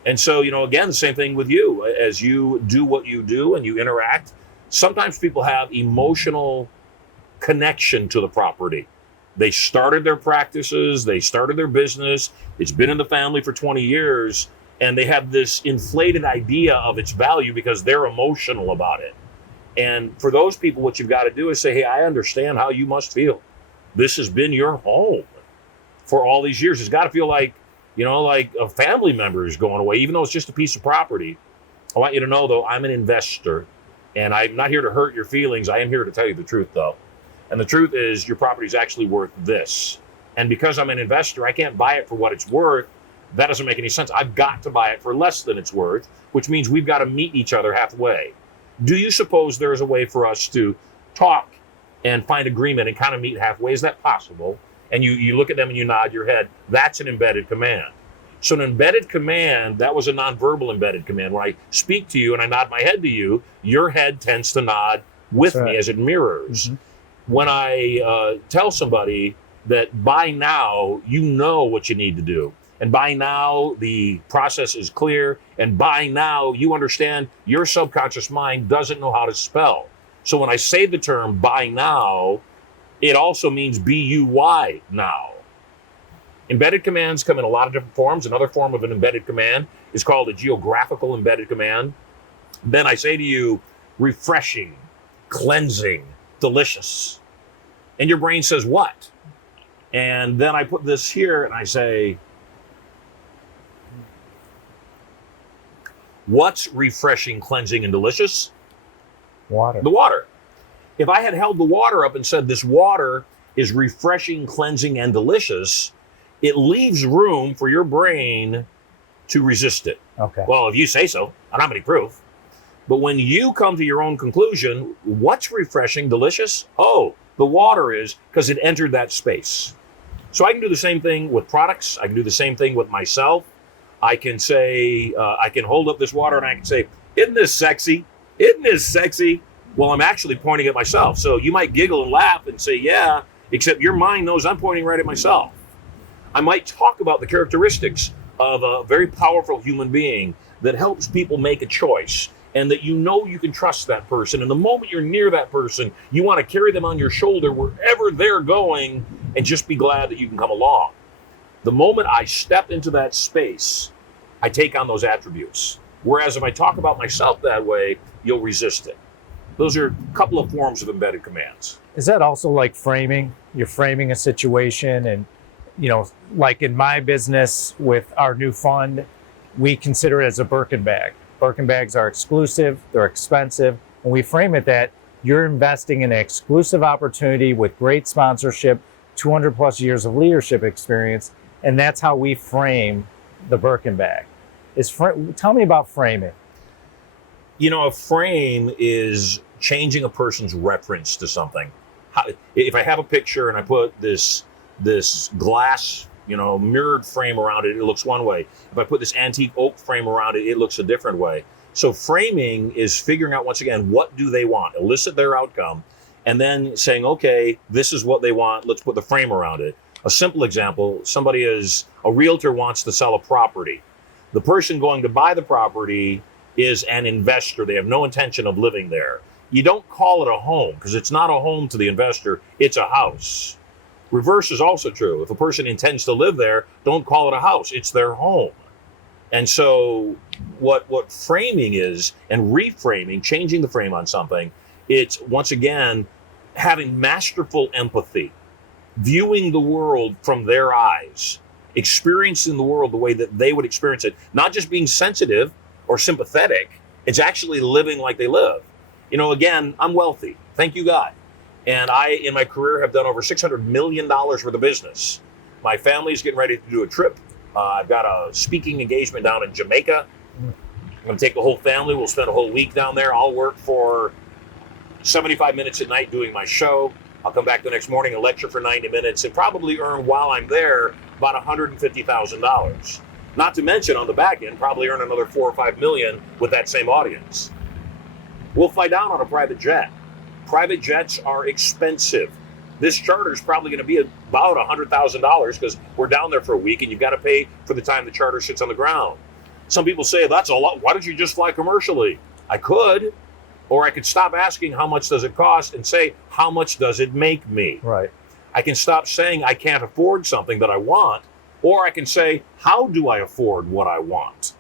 And so, again, the same thing with you. As you do what you do and you interact, sometimes people have emotional connection to the property. They started their practices, they started their business, it's been in the family for 20 years, and they have this inflated idea of its value because they're emotional about it. And for those people, what you've got to do is say, hey, I understand how you must feel. This has been your home for all these years. It's got to feel like, like a family member is going away, even though it's just a piece of property. I want you to know, though, I'm an investor, and I'm not here to hurt your feelings. I am here to tell you the truth, though. And the truth is your property is actually worth this. And because I'm an investor, I can't buy it for what it's worth. That doesn't make any sense. I've got to buy it for less than it's worth, which means we've got to meet each other halfway. Do you suppose there is a way for us to talk and find agreement and kind of meet halfway? Is that possible? And you look at them and you nod your head. That's an embedded command. So an embedded command, that was a nonverbal embedded command. When I speak to you and I nod my head to you, your head tends to nod with me as it mirrors. Mm-hmm. When I tell somebody that by now, you know what you need to do. And by now, the process is clear. And by now, you understand your subconscious mind doesn't know how to spell. So when I say the term by now, it also means B-U-Y now. Embedded commands come in a lot of different forms. Another form of an embedded command is called a geographical embedded command. Then I say to you, refreshing, cleansing, delicious. And your brain says, what? And then I put this here and I say, what's refreshing, cleansing, and delicious? Water. The water. If I had held the water up and said this water is refreshing, cleansing, and delicious, it leaves room for your brain to resist it. Okay. Well, if you say so, I don't have any proof. But when you come to your own conclusion, what's refreshing, delicious? Oh, the water is, because it entered that space. So I can do the same thing with products. I can do the same thing with myself. I can say, I can hold up this water and I can say, isn't this sexy? Isn't this sexy? Well, I'm actually pointing at myself. So you might giggle and laugh and say, yeah, except your mind knows I'm pointing right at myself. I might talk about the characteristics of a very powerful human being that helps people make a choice, and that you know you can trust that person. And the moment you're near that person, you want to carry them on your shoulder wherever they're going and just be glad that you can come along. The moment I step into that space, I take on those attributes. Whereas if I talk about myself that way, you'll resist it. Those are a couple of forms of embedded commands. Is that also like framing? You're framing a situation, and, you know, like in my business with our new fund, we consider it as a Birkin bag. Birkin bags are exclusive, they're expensive, and we frame it that you're investing in an exclusive opportunity with great sponsorship, 200 plus years of leadership experience, and that's how we frame the Birkin bag. Tell me about framing. You know, a frame is changing a person's reference to something. If I have a picture and I put this glass, you know, mirrored frame around it, it looks one way. If I put this antique oak frame around it, it looks a different way. So framing is figuring out, once again, what do they want, elicit their outcome, and then saying, okay, this is what they want, let's put the frame around it. A simple example, a realtor wants to sell a property. The person going to buy the property is an investor. They have no intention of living there. You don't call it a home, because it's not a home to the investor, it's a house. Reverse is also true. If a person intends to live there, don't call it a house, it's their home. And so what framing is, and reframing, changing the frame on something, it's, once again, having masterful empathy, viewing the world from their eyes, experiencing the world the way that they would experience it, not just being sensitive or sympathetic, it's actually living like they live. You know, again, I'm wealthy, thank you God. And I, in my career, have done over $600 million worth of business. My family's getting ready to do a trip. I've got a speaking engagement down in Jamaica. I'm going to take the whole family. We'll spend a whole week down there. I'll work for 75 minutes at night doing my show. I'll come back the next morning and lecture for 90 minutes and probably earn, while I'm there, about $150,000. Not to mention, on the back end, probably earn another $4 or $5 million with that same audience. We'll fly down on a private jet. Private jets are expensive. This charter is probably going to be about $100,000 because we're down there for a week and you've got to pay for the time the charter sits on the ground. Some people say, that's a lot. Why don't you just fly commercially? I could, or I could stop asking how much does it cost and say, how much does it make me? Right. I can stop saying I can't afford something that I want, or I can say, how do I afford what I want?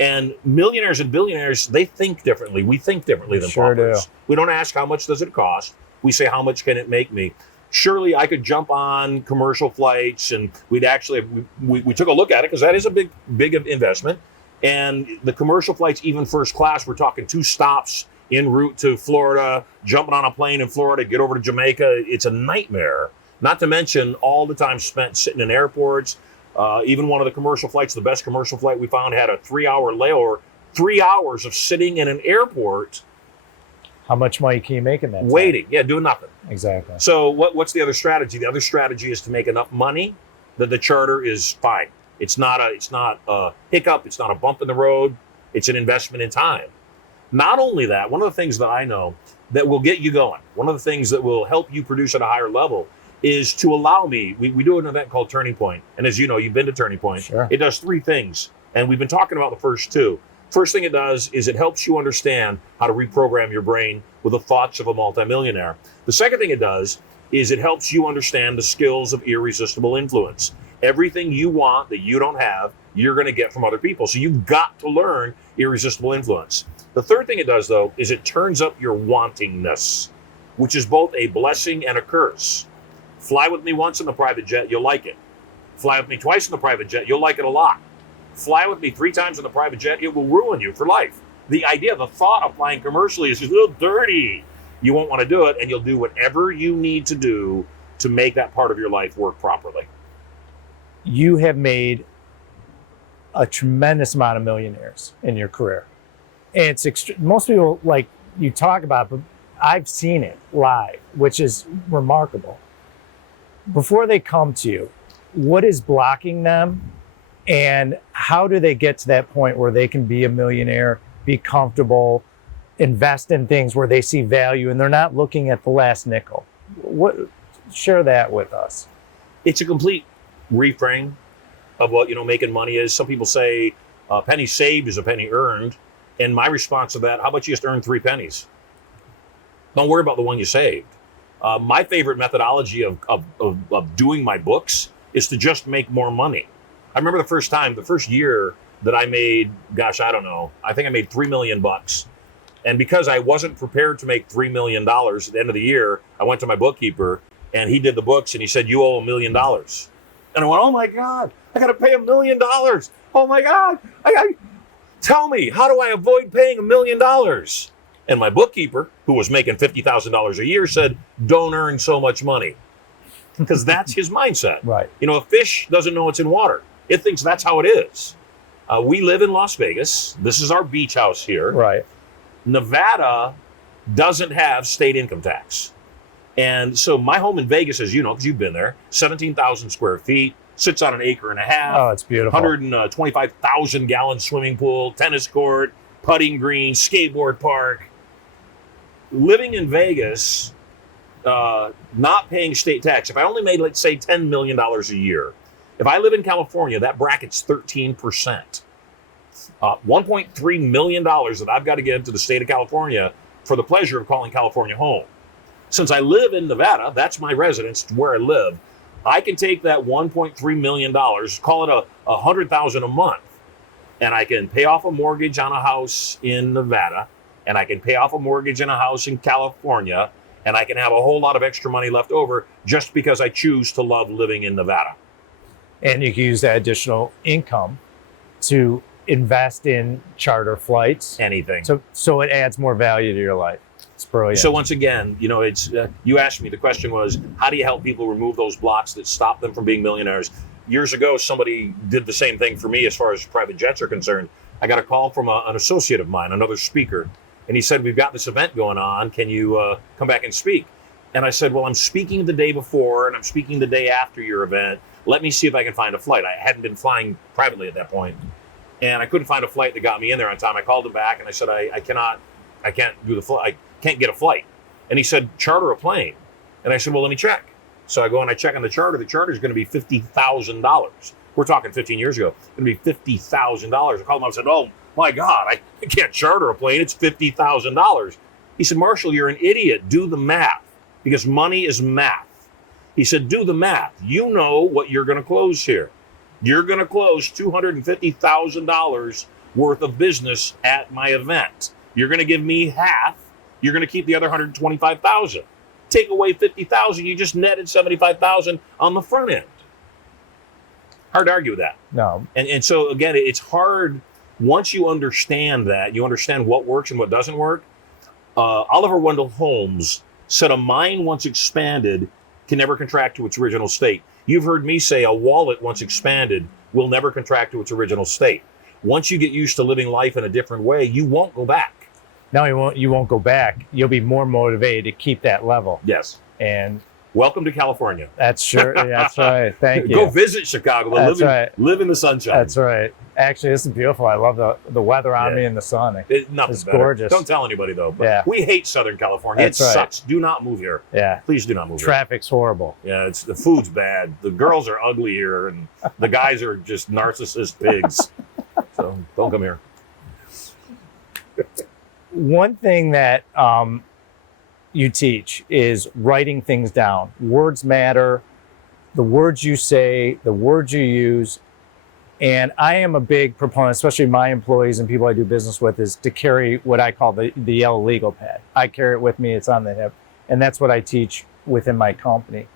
And millionaires and billionaires, they think differently. We think differently than paupers. Do. We don't ask how much does it cost. We say, how much can it make me? Surely I could jump on commercial flights, and we took a look at it because that is a big investment. And the commercial flights, even first class, we're talking 2 stops en route to Florida, jumping on a plane in Florida, get over to Jamaica. It's a nightmare. Not to mention all the time spent sitting in airports. Even one of the commercial flights, the best commercial flight we found, had a 3-hour layover. 3 hours of sitting in an airport. How much money can you make in that time? Waiting, yeah, doing nothing. Exactly. So what's the other strategy? The other strategy is to make enough money that the charter is fine. It's not a hiccup. It's not a bump in the road. It's an investment in time. Not only that, one of the things that I know that will get you going, one of the things that will help you produce at a higher level, is to allow me, we do an event called Turning Point. And as you know, you've been to Turning Point. Sure. It does 3 things. And we've been talking about the first 2. First thing it does is it helps you understand how to reprogram your brain with the thoughts of a multimillionaire. The second thing it does is it helps you understand the skills of irresistible influence. Everything you want that you don't have, you're going to get from other people. So you've got to learn irresistible influence. The third thing it does, though, is it turns up your wantingness. which is both a blessing and a curse. Fly with me once in the private jet, you'll like it. Fly with me twice in the private jet, you'll like it a lot. Fly with me 3 times in the private jet, it will ruin you for life. The idea, the thought of flying commercially is just a little dirty. You won't want to do it, and you'll do whatever you need to do to make that part of your life work properly. You have made a tremendous amount of millionaires in your career. And it's most people, like you talk about it, but I've seen it live, which is remarkable. Before they come to you, what is blocking them, and how do they get to that point where they can be a millionaire, be comfortable, invest in things where they see value and they're not looking at the last nickel? Share that with us. It's a complete reframe of what making money is. Some people say a penny saved is a penny earned, and my response to that: how about you just earn 3 pennies? Don't worry about the one you saved. My favorite methodology of doing my books is to just make more money. I remember the first year that I made, I don't know, I think I made $3 million. And because I wasn't prepared to make $3 million at the end of the year, I went to my bookkeeper and he did the books and he said, "You owe $1 million." And I went, "Oh my God, I got to pay $1 million. Oh my God, tell me, how do I avoid paying $1 million? And my bookkeeper, who was making $50,000 a year, said, "Don't earn so much money." Because that's his mindset. Right. A fish doesn't know it's in water. It thinks that's how it is. We live in Las Vegas. This is our beach house here. Right. Nevada doesn't have state income tax. And so my home in Vegas, as you know, because you've been there, 17,000 square feet, sits on an acre and a half. Oh, it's beautiful. 125,000 gallon swimming pool, tennis court, putting green, skateboard park. Living in Vegas, not paying state tax. If I only made, let's say, $10 million a year, if I live in California, that bracket's 13%. $1.3 million that I've got to give to the state of California for the pleasure of calling California home. Since I live in Nevada, that's my residence, where I live, I can take that $1.3 million, call it $100,000 a month, and I can pay off a mortgage on a house in Nevada, and I can pay off a mortgage in a house in California, and I can have a whole lot of extra money left over just because I choose to love living in Nevada. And you can use that additional income to invest in charter flights. Anything. So it adds more value to your life. It's brilliant. So once again, it's you asked me, the question was, how do you help people remove those blocks that stop them from being millionaires? Years ago, somebody did the same thing for me as far as private jets are concerned. I got a call from an associate of mine, another speaker, and he said, "We've got this event going on. Can you come back and speak?" And I said, "Well, I'm speaking the day before and I'm speaking the day after your event. Let me see if I can find a flight." I hadn't been flying privately at that point, and I couldn't find a flight that got me in there on time. I called him back and I said, I can't do the flight. I can't get a flight. And he said, "Charter a plane." And I said, "Well, let me check." So I go and I check on the charter. The charter is going to be $50,000. We're talking 15 years ago. It's going to be $50,000. I called him up and said, "Oh my God, I can't charter a plane. It's $50,000. He said, "Marshall, you're an idiot. Do the math, because money is math." He said, "Do the math. You know what you're going to close here. You're going to close $250,000 worth of business at my event. You're going to give me half. You're going to keep the other $125,000. Take away $50,000. You just netted $75,000 on the front end." Hard to argue with that. No. And so again, it's hard once you understand that. You understand what works and what doesn't work. Oliver Wendell Holmes said, "A mind once expanded can never contract to its original state." You've heard me say a wallet once expanded will never contract to its original state. Once you get used to living life in a different way, you won't go back. No, you won't go back. You'll be more motivated to keep that level. Yes. And welcome to California. That's sure. That's right. Thank you. Go visit Chicago. That's right. Live in the sunshine. That's right. Actually, this is beautiful. I love the weather on me and the sun. It's better. Gorgeous. Don't tell anybody though. But yeah. We hate Southern California. That's it sucks. Do not move here. Yeah. Please do not move Traffic's horrible. Yeah, the food's bad. The girls are ugly here, and the guys are just narcissist pigs. So don't come here. One thing that you teach is writing things down. Words matter. The words you say, the words you use. And I am a big proponent, especially my employees and people I do business with, is to carry what I call the yellow legal pad. I carry it with me. It's on the hip. And that's what I teach within my company.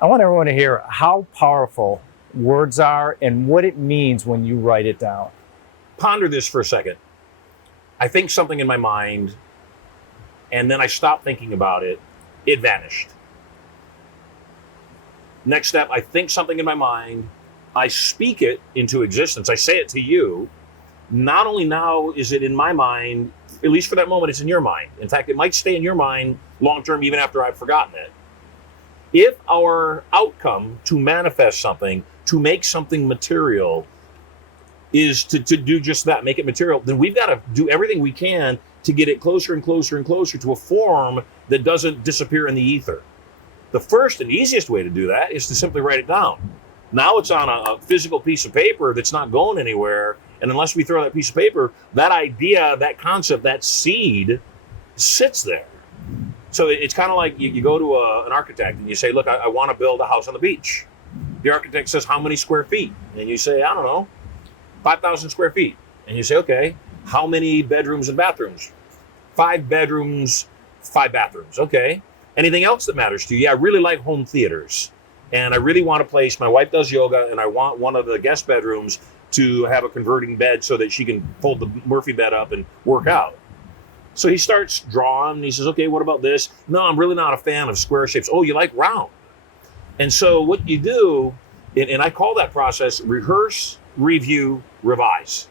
I want everyone to hear how powerful words are and what it means when you write it down. Ponder this for a second. I think something in my mind, and then I stopped thinking about it. It vanished. Next step, I think something in my mind. I speak it into existence. I say it to you. Not only now is it in my mind, at least for that moment, it's in your mind. In fact, it might stay in your mind long term, even after I've forgotten it. If our outcome to manifest something, to make something material, is to do just that, make it material, then we've got to do everything we can to get it closer and closer and closer to a form that doesn't disappear in the ether. The first and easiest way to do that is to simply write it down. Now it's on a physical piece of paper that's not going anywhere, and unless we throw that piece of paper, that idea, that concept, that seed sits there. So it's kind of like you go to an architect and you say, look, I want to build a house on the beach. The architect says, how many square feet? And you say, I don't know, 5,000 square feet. And you say, okay, how many bedrooms and bathrooms? 5 bedrooms, 5 bathrooms. Okay. Anything else that matters to you? Yeah, I really like home theaters. And I really want a place, my wife does yoga, and I want one of the guest bedrooms to have a converting bed so that she can fold the Murphy bed up and work out. So he starts drawing, and he says, okay, what about this? No, I'm really not a fan of square shapes. Oh, you like round. And so what you do, and I call that process rehearse, review, revise.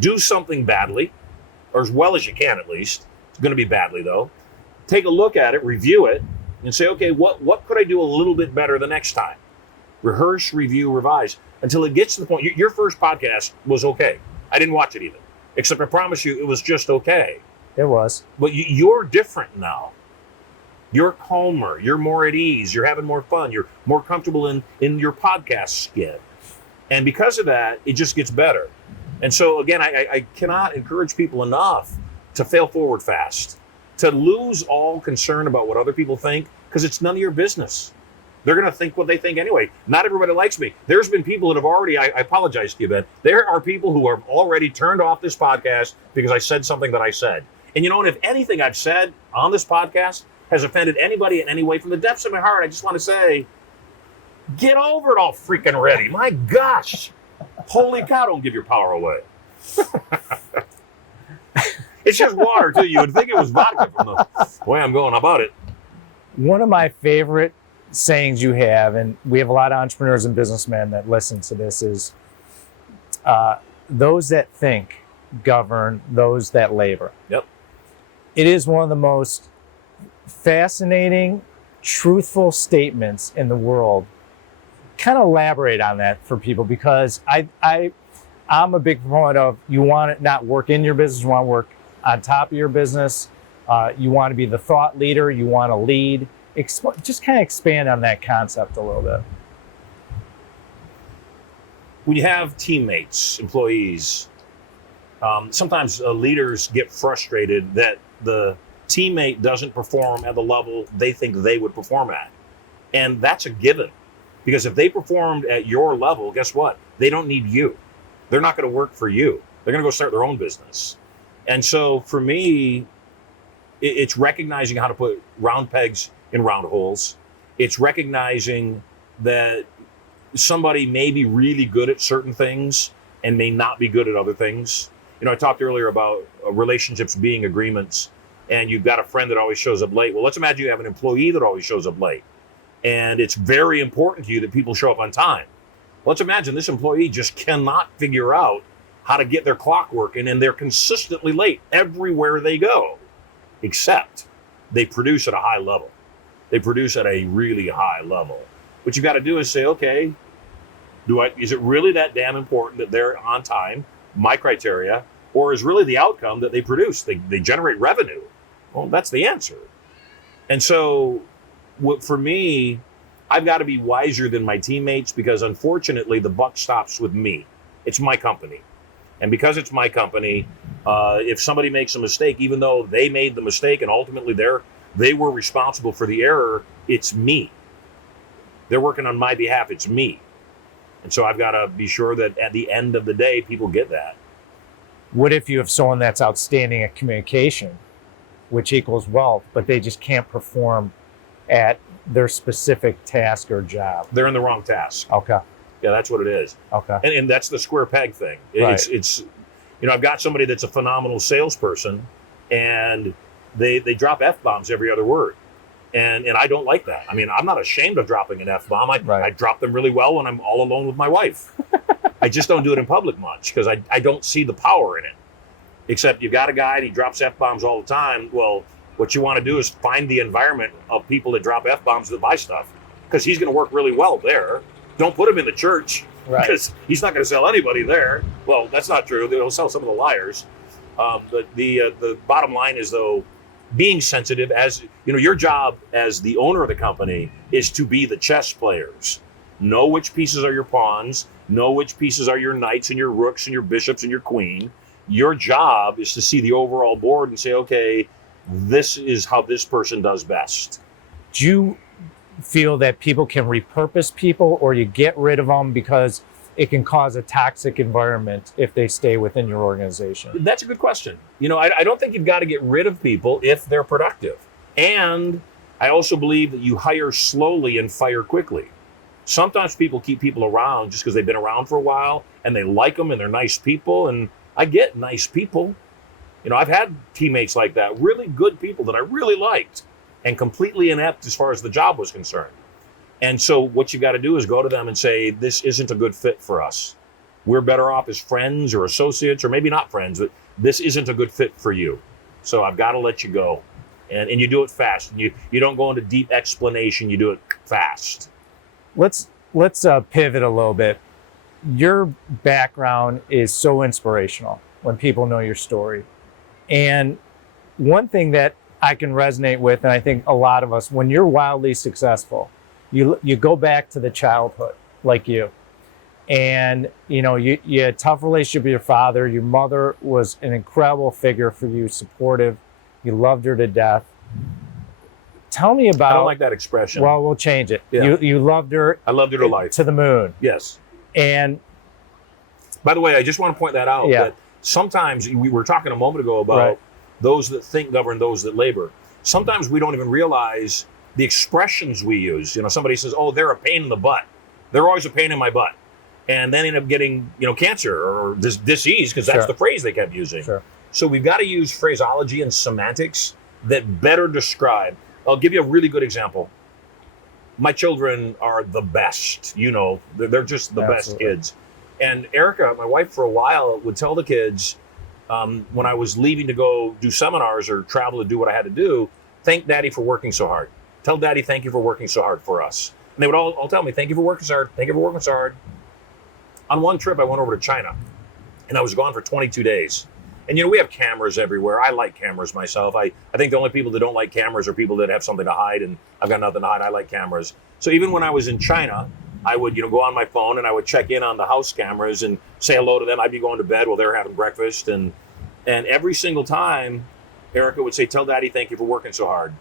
Do something badly, or as well as you can at least. It's going to be badly though. Take a look at it, review it, and say, okay, what could I do a little bit better the next time? Rehearse, review, revise, until it gets to the point. Your first podcast was okay. I didn't watch it even, except I promise you it was just okay. It was. But you're different now. You're calmer. You're more at ease. You're having more fun. You're more comfortable in your podcast skin. And because of that, it just gets better. And so, again, I cannot encourage people enough to fail forward fast, to lose all concern about what other people think, because it's none of your business. They're going to think what they think anyway. Not everybody likes me. There's been people that have already, I apologize to you, Ben. There are people who have already turned off this podcast because I said something that I said. And you know what? If anything I've said on this podcast has offended anybody in any way, from the depths of my heart, I just want to say, get over it all freaking ready. My gosh. Holy cow, don't give your power away. It's just water, too. You would think it was vodka from the way I'm going about it. One of my favorite sayings you have, and we have a lot of entrepreneurs and businessmen that listen to this, is those that think govern those that labor. Yep. It is one of the most fascinating, truthful statements in the world. Kind of elaborate on that for people, because I'm a big proponent of, you want to not work in your business, you want to work on top of your business. You want to be the thought leader, you want to lead. Just kind of expand on that concept a little bit. When you have teammates, employees, sometimes leaders get frustrated that the teammate doesn't perform at the level they think they would perform at. And that's a given. Because if they performed at your level, guess what? They don't need you. They're not going to work for you. They're going to go start their own business. And so for me, it's recognizing how to put round pegs in round holes. It's recognizing that somebody may be really good at certain things and may not be good at other things. You know, I talked earlier about relationships being agreements, and you've got a friend that always shows up late. Well, let's imagine you have an employee that always shows up late, and it's very important to you that people show up on time. Let's imagine this employee just cannot figure out how to get their clock working, and they're consistently late everywhere they go, except they produce at a high level. They produce at a really high level. What you got to do is say, okay, is it really that damn important that they're on time, my criteria, or is really the outcome that they produce? They generate revenue. Well, that's the answer. And so for me, I've got to be wiser than my teammates, because unfortunately the buck stops with me. It's my company. And because it's my company, if somebody makes a mistake, even though they made the mistake and ultimately they were responsible for the error, it's me. They're working on my behalf, it's me. And so I've got to be sure that at the end of the day, people get that. What if you have someone that's outstanding at communication, which equals wealth, but they just can't perform at their specific task or job. They're in the wrong task. Okay. Yeah, that's what it is. Okay. And that's the square peg thing. Right. It's I've got somebody that's a phenomenal salesperson, and they drop F-bombs every other word. And I don't like that. I mean, I'm not ashamed of dropping an F-bomb. I drop them really well when I'm all alone with my wife. I just don't do it in public much because I don't see the power in it. Except you've got a guy and he drops F-bombs all the time. Well, what you want to do is find the environment of people that drop F-bombs that buy stuff, because he's going to work really well there. Don't put him in the church, because he's not going to sell anybody there. Well, that's not true. They'll sell some of the liars. But the bottom line is, though, being sensitive, as your job as the owner of the company is to be the chess players. Know which pieces are your pawns, know which pieces are your knights and your rooks and your bishops and your queen. Your job is to see the overall board and say, okay, this is how this person does best. Do you feel that people can repurpose people, or you get rid of them because it can cause a toxic environment if they stay within your organization? That's a good question. I don't think you've got to get rid of people if they're productive. And I also believe that you hire slowly and fire quickly. Sometimes people keep people around just because they've been around for a while and they like them and they're nice people. And I get nice people. I've had teammates like that, really good people that I really liked, and completely inept as far as the job was concerned. And so what you got to do is go to them and say, this isn't a good fit for us. We're better off as friends or associates, or maybe not friends, but this isn't a good fit for you. So I've got to let you go. And you do it fast. And you don't go into deep explanation. You do it fast. Let's pivot a little bit. Your background is so inspirational when people know your story. And one thing that I can resonate with, and I think a lot of us, when you're wildly successful, you go back to the childhood, like you. And, you had a tough relationship with your father. Your mother was an incredible figure for you, supportive. You loved her to death. Tell me about... I don't like that expression. Well, we'll change it. Yeah. You loved her... I loved her to life. To the moon. Yes. And... By the way, I just want to point that out, that sometimes, we were talking a moment ago about those that think govern those that labor. Sometimes we don't even realize the expressions we use. Somebody says, oh, they're a pain in the butt. They're always a pain in my butt. And then end up getting, cancer or disease, because that's the phrase they kept using. Sure. So we've got to use phraseology and semantics that better describe. I'll give you a really good example. My children are the best, they're just the best kids. And Erica, my wife, for a while would tell the kids, when I was leaving to go do seminars or travel to do what I had to do, thank Daddy for working so hard. Tell Daddy thank you for working so hard for us. And they would all tell me, thank you for working so hard. Thank you for working so hard. On one trip, I went over to China, and I was gone for 22 days. And, we have cameras everywhere. I like cameras myself. I think the only people that don't like cameras are people that have something to hide, and I've got nothing to hide. I like cameras. So even when I was in China, I would, go on my phone and I would check in on the house cameras and say hello to them. I'd be going to bed while they were having breakfast. And every single time, Erica would say, tell Daddy thank you for working so hard.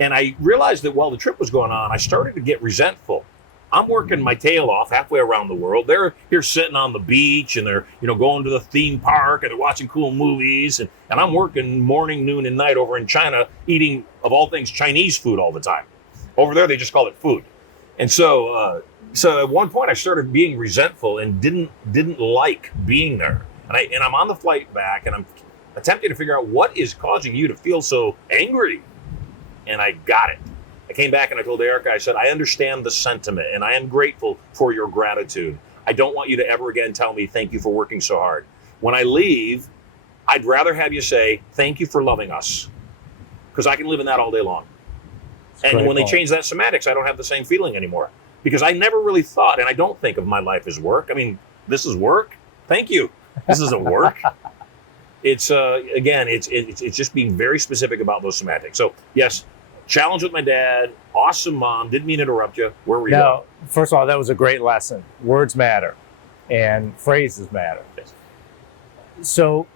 And I realized that while the trip was going on, I started to get resentful. I'm working my tail off halfway around the world. They're here sitting on the beach, and they're, going to the theme park, and they're watching cool movies. And I'm working morning, noon, and night over in China, eating, of all things, Chinese food all the time. Over there, they just call it food. And so at one point, I started being resentful and didn't like being there. And I'm on the flight back, and I'm attempting to figure out what is causing you to feel so angry. And I got it. I came back and I told Erica, I said, I understand the sentiment and I am grateful for your gratitude. I don't want you to ever again tell me thank you for working so hard. When I leave, I'd rather have you say, thank you for loving us, because I can live in that all day long. And when they change that semantics, I don't have the same feeling anymore, because I never really thought, and I don't think of my life as work. I mean, this is work. Thank you. This isn't work. It's again, it's just being very specific about those semantics. So yes, challenge with my dad. Awesome mom. Didn't mean to interrupt you. Where were you? No, first of all, that was a great lesson. Words matter, and phrases matter. So,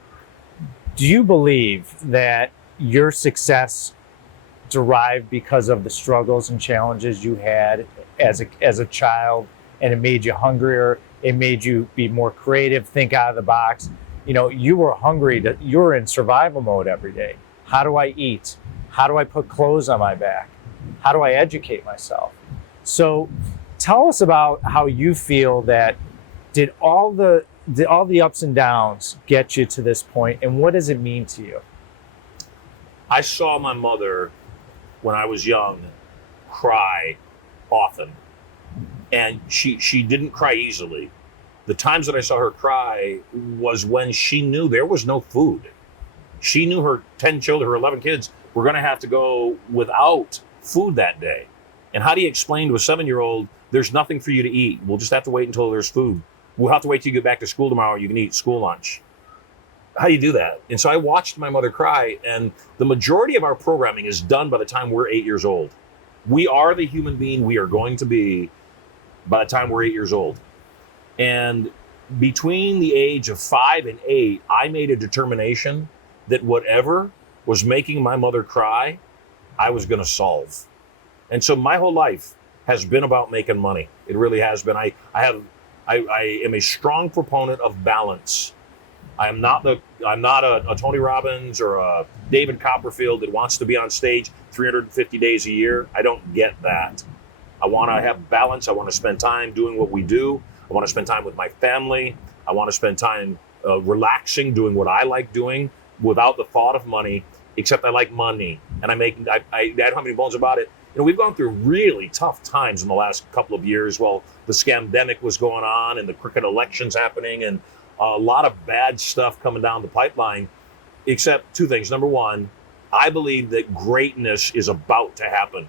do you believe that your success derived because of the struggles and challenges you had as a child, and it made you hungrier? It made you be more creative, think out of the box. You were hungry. You were in survival mode every day. How do I eat? How do I put clothes on my back? How do I educate myself? So tell us about how you feel that did all the ups and downs get you to this point, and what does it mean to you? I saw my mother when I was young cry often, and she didn't cry easily. The times that I saw her cry was when she knew there was no food. She knew her 10 children, her 11 kids were going to have to go without food that day. And how do you explain to a 7-year-old, there's nothing for you to eat? We'll just have to wait until there's food. We'll have to wait till you get back to school tomorrow. You can eat school lunch. How do you do that? And so I watched my mother cry, and the majority of our programming is done by the time we're 8 years old. We are the human being we are going to be by the time we're 8 years old. And between the age of 5 and 8, I made a determination that whatever was making my mother cry, I was going to solve. And so my whole life has been about making money. It really has been. I am a strong proponent of balance. I'm not a Tony Robbins or a David Copperfield that wants to be on stage 350 days a year. I don't get that. I want to have balance. I want to spend time doing what we do. I want to spend time with my family. I want to spend time relaxing, doing what I like doing without the thought of money, except I like money. And I don't have any bones about it. You know, we've gone through really tough times in the last couple of years. Well, the scamdemic was going on and the crooked elections happening and a lot of bad stuff coming down the pipeline, except two things. Number one, I believe that greatness is about to happen.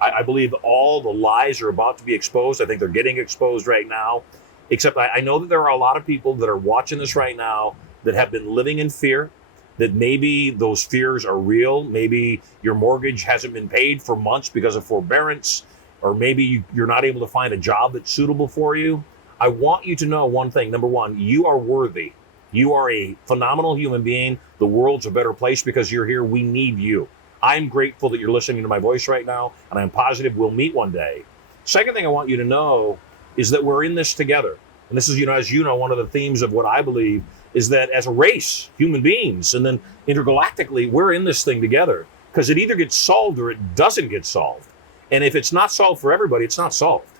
I believe all the lies are about to be exposed. I think they're getting exposed right now, except I know that there are a lot of people that are watching this right now that have been living in fear, that maybe those fears are real. Maybe your mortgage hasn't been paid for months because of forbearance, or maybe you're not able to find a job that's suitable for you. I want you to know one thing. Number one, you are worthy. You are a phenomenal human being. The world's a better place because you're here. We need you. I'm grateful that you're listening to my voice right now, and I'm positive we'll meet one day. Second thing I want you to know is that we're in this together. And this is, as you know, one of the themes of what I believe is that as a race, human beings, and then intergalactically, we're in this thing together because it either gets solved or it doesn't get solved. And if it's not solved for everybody, it's not solved.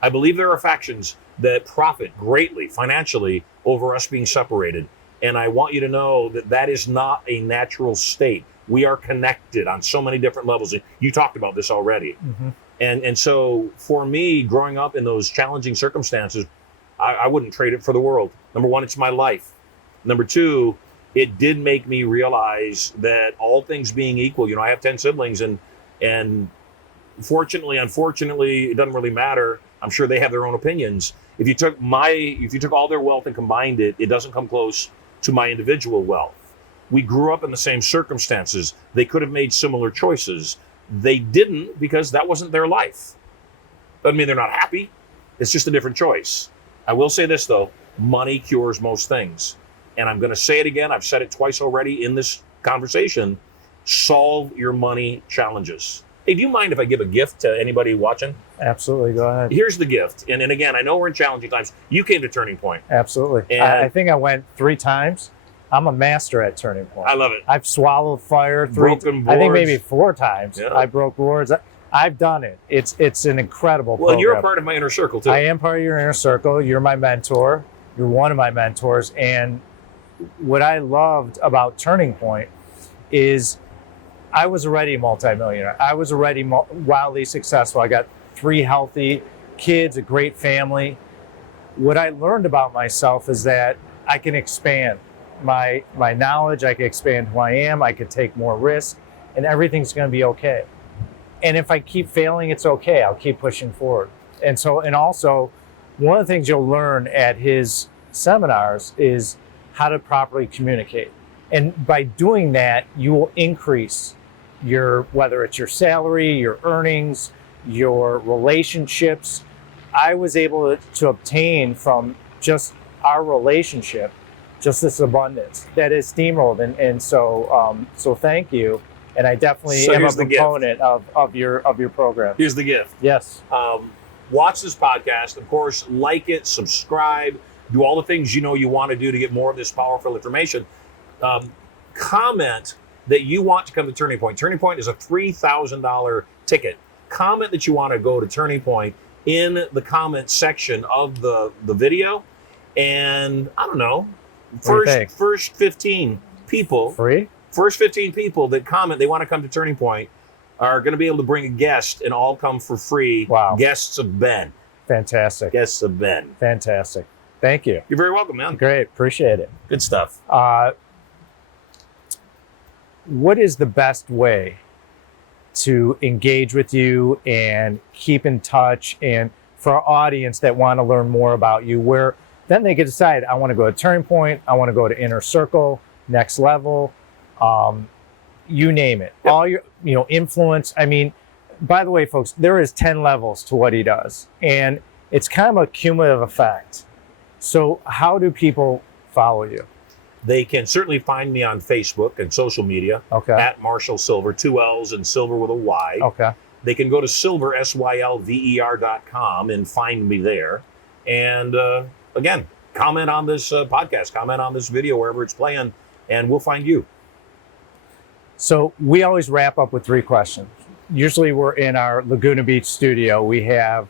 I believe there are factions that profit greatly financially over us being separated. And I want you to know that that is not a natural state. We are connected on so many different levels. You talked about this already. Mm-hmm. And so for me, growing up in those challenging circumstances, I wouldn't trade it for the world. Number one, it's my life. Number two, it did make me realize that all things being equal, I have 10 siblings and fortunately, unfortunately, it doesn't really matter. I'm sure they have their own opinions. If you took all their wealth and combined it, it doesn't come close to my individual wealth. We grew up in the same circumstances. They could have made similar choices. They didn't because that wasn't their life. Doesn't mean they're not happy. It's just a different choice. I will say this though, money cures most things. And I'm going to say it again. I've said it twice already in this conversation. Solve your money challenges. Hey, do you mind if I give a gift to anybody watching? Absolutely, go ahead. Here's the gift. And again, I know we're in challenging times. You came to Turning Point. Absolutely. And I think I went 3 times. I'm a master at Turning Point. I love it. I've swallowed fire 3 Broken boards. I think maybe 4 times. Yeah. I broke boards. I've done it. It's an incredible program. Well, you're a part of my inner circle too. I am part of your inner circle. You're my mentor. You're one of my mentors. And what I loved about Turning Point is I was already a multi-millionaire. I was already wildly successful. I got 3 healthy kids, a great family. What I learned about myself is that I can expand my knowledge. I can expand who I am. I can take more risks, and everything's going to be okay. And if I keep failing, it's okay. I'll keep pushing forward. And also, one of the things you'll learn at his seminars is how to properly communicate. And by doing that, you will increase whether it's your salary, your earnings, your relationships. I was able to obtain from just our relationship, just this abundance that is steamrolled. And so thank you. And I definitely am a proponent of your program. Here's the gift. Yes. Watch this podcast. Of course, like it, subscribe, do all the things you want to do to get more of this powerful information. Comment that you want to come to Turning Point. Turning Point is a $3,000 ticket. Comment that you want to go to Turning Point in the comment section of the video. And I don't know, first 15 people. Free? First 15 people that comment they want to come to Turning Point are going to be able to bring a guest and all come for free. Wow. Guests of Ben. Fantastic. Guests of Ben. Fantastic. Thank you. You're very welcome, man. Great. Appreciate it. Good stuff. What is the best way to engage with you and keep in touch, and for our audience that want to learn more about you, where then they can decide, I want to go to Turning Point, I want to go to Inner Circle, Next Level, you name it. Yep. All your, influence. I mean, by the way, folks, there is 10 levels to what he does, and it's kind of a cumulative effect. So how do people follow you? They can certainly find me on Facebook and social media at Marshall Sylver, 2 L's and Silver with a Y. Okay. They can go to Sylver, SYLVER.com and find me there. And again, comment on this podcast, comment on this video, wherever it's playing, and we'll find you. So we always wrap up with 3 questions. Usually we're in our Laguna Beach studio. We have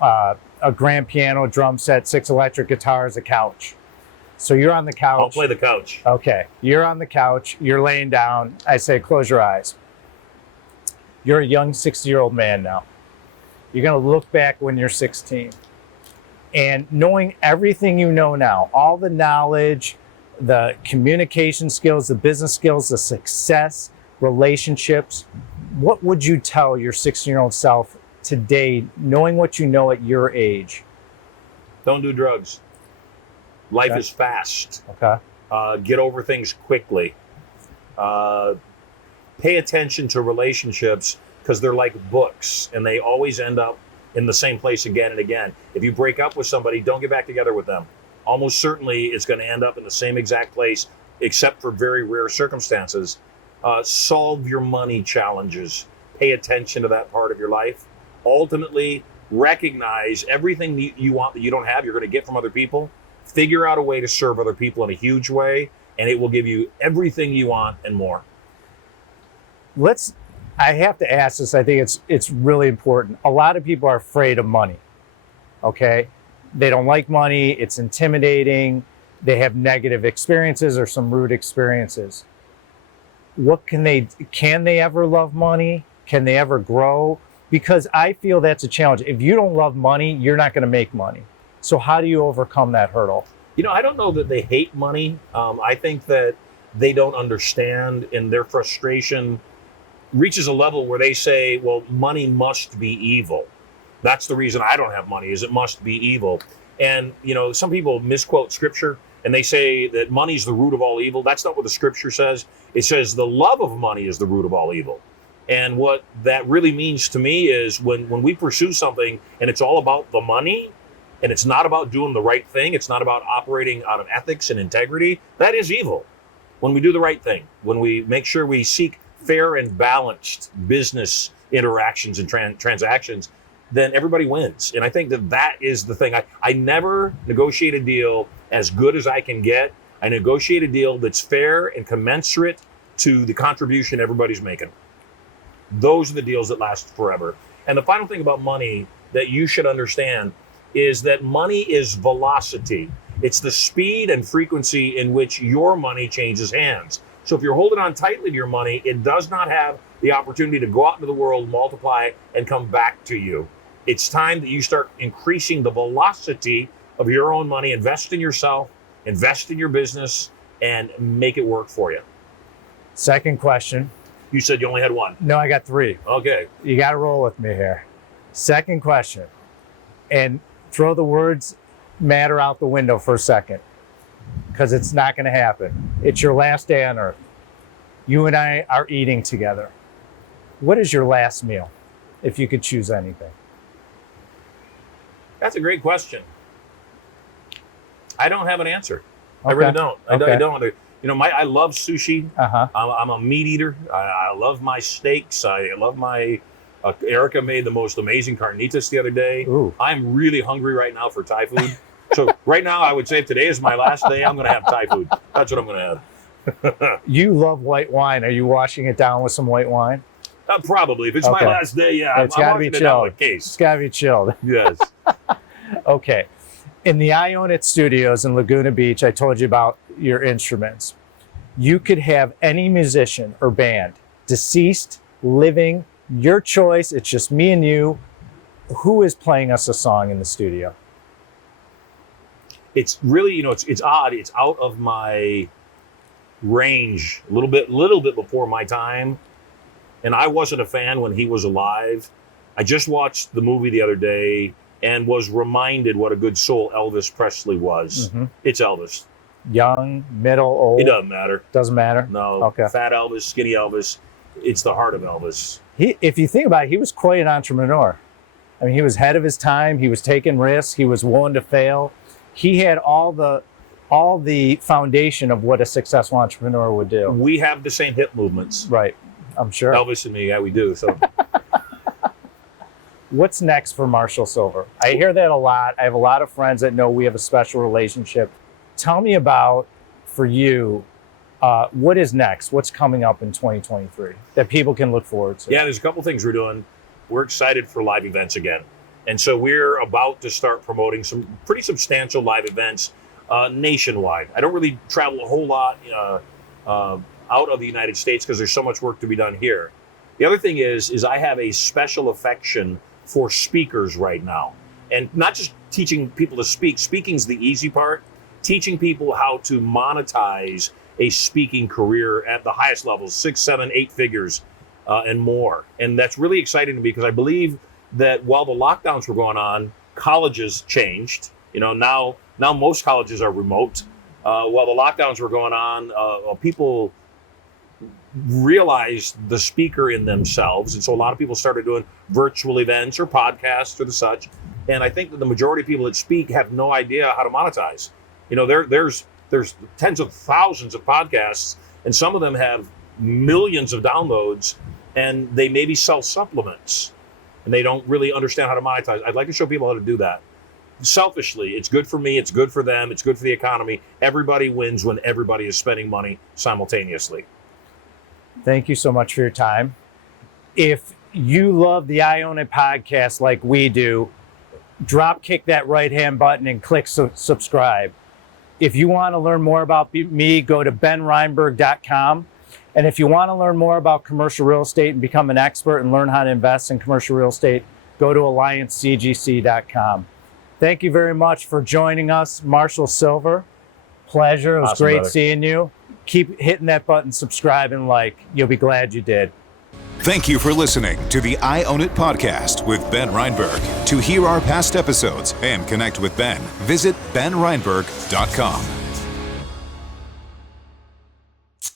a grand piano, drum set, 6 electric guitars, a couch. So you're on the couch. I'll play the couch. Okay. You're on the couch. You're laying down. I say, close your eyes. You're a young 60-year-old man now. You're going to look back when you're 16. And knowing everything you know now, all the knowledge, the communication skills, the business skills, the success, relationships, what would you tell your 16-year-old self today, knowing what you know at your age? Don't do drugs. Life is fast. Okay. Get over things quickly. Pay attention to relationships because they're like books and they always end up in the same place again and again. If you break up with somebody, don't get back together with them. Almost certainly it's going to end up in the same exact place, except for very rare circumstances. Solve your money challenges. Pay attention to that part of your life. Ultimately, recognize everything you want that you don't have, you're going to get from other people. Figure out a way to serve other people in a huge way, and it will give you everything you want and more. I have to ask this. I think it's really important. A lot of people are afraid of money. Okay? They don't like money. It's intimidating. They have negative experiences or some rude experiences. Can they ever love money? Can they ever grow? Because I feel that's a challenge. If you don't love money, you're not going to make money. So how do you overcome that hurdle? I don't know that they hate money. I think that they don't understand, and their frustration reaches a level where they say, well, money must be evil. That's the reason I don't have money, is it must be evil. And, some people misquote scripture and they say that money's the root of all evil. That's not what the scripture says. It says the love of money is the root of all evil. And what that really means to me is when we pursue something and it's all about the money, and it's not about doing the right thing, it's not about operating out of ethics and integrity, that is evil. When we do the right thing, when we make sure we seek fair and balanced business interactions and transactions, then everybody wins. And I think that is the thing. I never negotiate a deal as good as I can get. I negotiate a deal that's fair and commensurate to the contribution everybody's making. Those are the deals that last forever. And the final thing about money that you should understand is that money is velocity. It's the speed and frequency in which your money changes hands. So if you're holding on tightly to your money, it does not have the opportunity to go out into the world, multiply, and come back to you. It's time that you start increasing the velocity of your own money. Invest in yourself, invest in your business, and make it work for you. Second question. You said you only had one. No, I got 3. Okay. You got to roll with me here. Second question. And throw the words matter out the window for a second, because it's not going to happen. It's your last day on earth. You and I are eating together. What is your last meal, if you could choose anything? That's a great question. I don't have an answer. Okay. I really don't. I don't. I love sushi. I'm a meat eater. I love my steaks. I love my... Erica made the most amazing carnitas the other day. Ooh. I'm really hungry right now for Thai food. So right now, I would say if today is my last day, I'm going to have Thai food. That's what I'm going to have. You love white wine. Are you washing it down with some white wine? Probably. If it's my last day, yeah. It's got to be chilled. Case. It's got to be chilled. Yes. Okay. In the I Own It studios in Laguna Beach, I told you about your instruments. You could have any musician or band, deceased, living, your choice. It's just me and you. Who is playing us a song in the studio? It's really, it's odd. It's out of my range a little bit before my time. And I wasn't a fan when he was alive. I just watched the movie the other day and was reminded what a good soul Elvis Presley was. Mm-hmm. It's Elvis. Young, middle, old? It doesn't matter. Doesn't matter? No. Okay. Fat Elvis, skinny Elvis. It's the heart of Elvis. If you think about it, he was quite an entrepreneur. I mean, he was ahead of his time. He was taking risks. He was willing to fail. He had all the foundation of what a successful entrepreneur would do. We have the same hip movements. Right. I'm sure. Elvis and me, yeah, we do. So, what's next for Marshall Sylver? I hear that a lot. I have a lot of friends that know we have a special relationship. Tell me about, for you, what is next? What's coming up in 2023 that people can look forward to? Yeah, there's a couple things we're doing. We're excited for live events again. And so we're about to start promoting some pretty substantial live events nationwide. I don't really travel a whole lot out of the United States because there's so much work to be done here. The other thing is I have a special affection for speakers right now. And not just teaching people to speak. Speaking's the easy part. Teaching people how to monetize a speaking career at the highest levels, 6, 7, 8 figures. And more. And that's really exciting to me because I believe that while the lockdowns were going on, colleges changed. Now most colleges are remote. While the lockdowns were going on, people realized the speaker in themselves. And so a lot of people started doing virtual events or podcasts or the such. And I think that the majority of people that speak have no idea how to monetize. There's tens of thousands of podcasts, and some of them have millions of downloads, and they maybe sell supplements and they don't really understand how to monetize. I'd like to show people how to do that. Selfishly, it's good for me, it's good for them, it's good for the economy. Everybody wins when everybody is spending money simultaneously. Thank you so much for your time. If you love the I Own It podcast like we do, drop kick that right-hand button and click subscribe. If you want to learn more about me, go to benreinberg.com. And if you want to learn more about commercial real estate and become an expert and learn how to invest in commercial real estate, go to alliancecgc.com. Thank you very much for joining us, Marshall Sylver. Pleasure. It was awesome, great brother. Seeing you. Keep hitting that button, subscribe, and like. You'll be glad you did. Thank you for listening to the I Own It podcast with Ben Reinberg. To hear our past episodes and connect with Ben, visit benreinberg.com.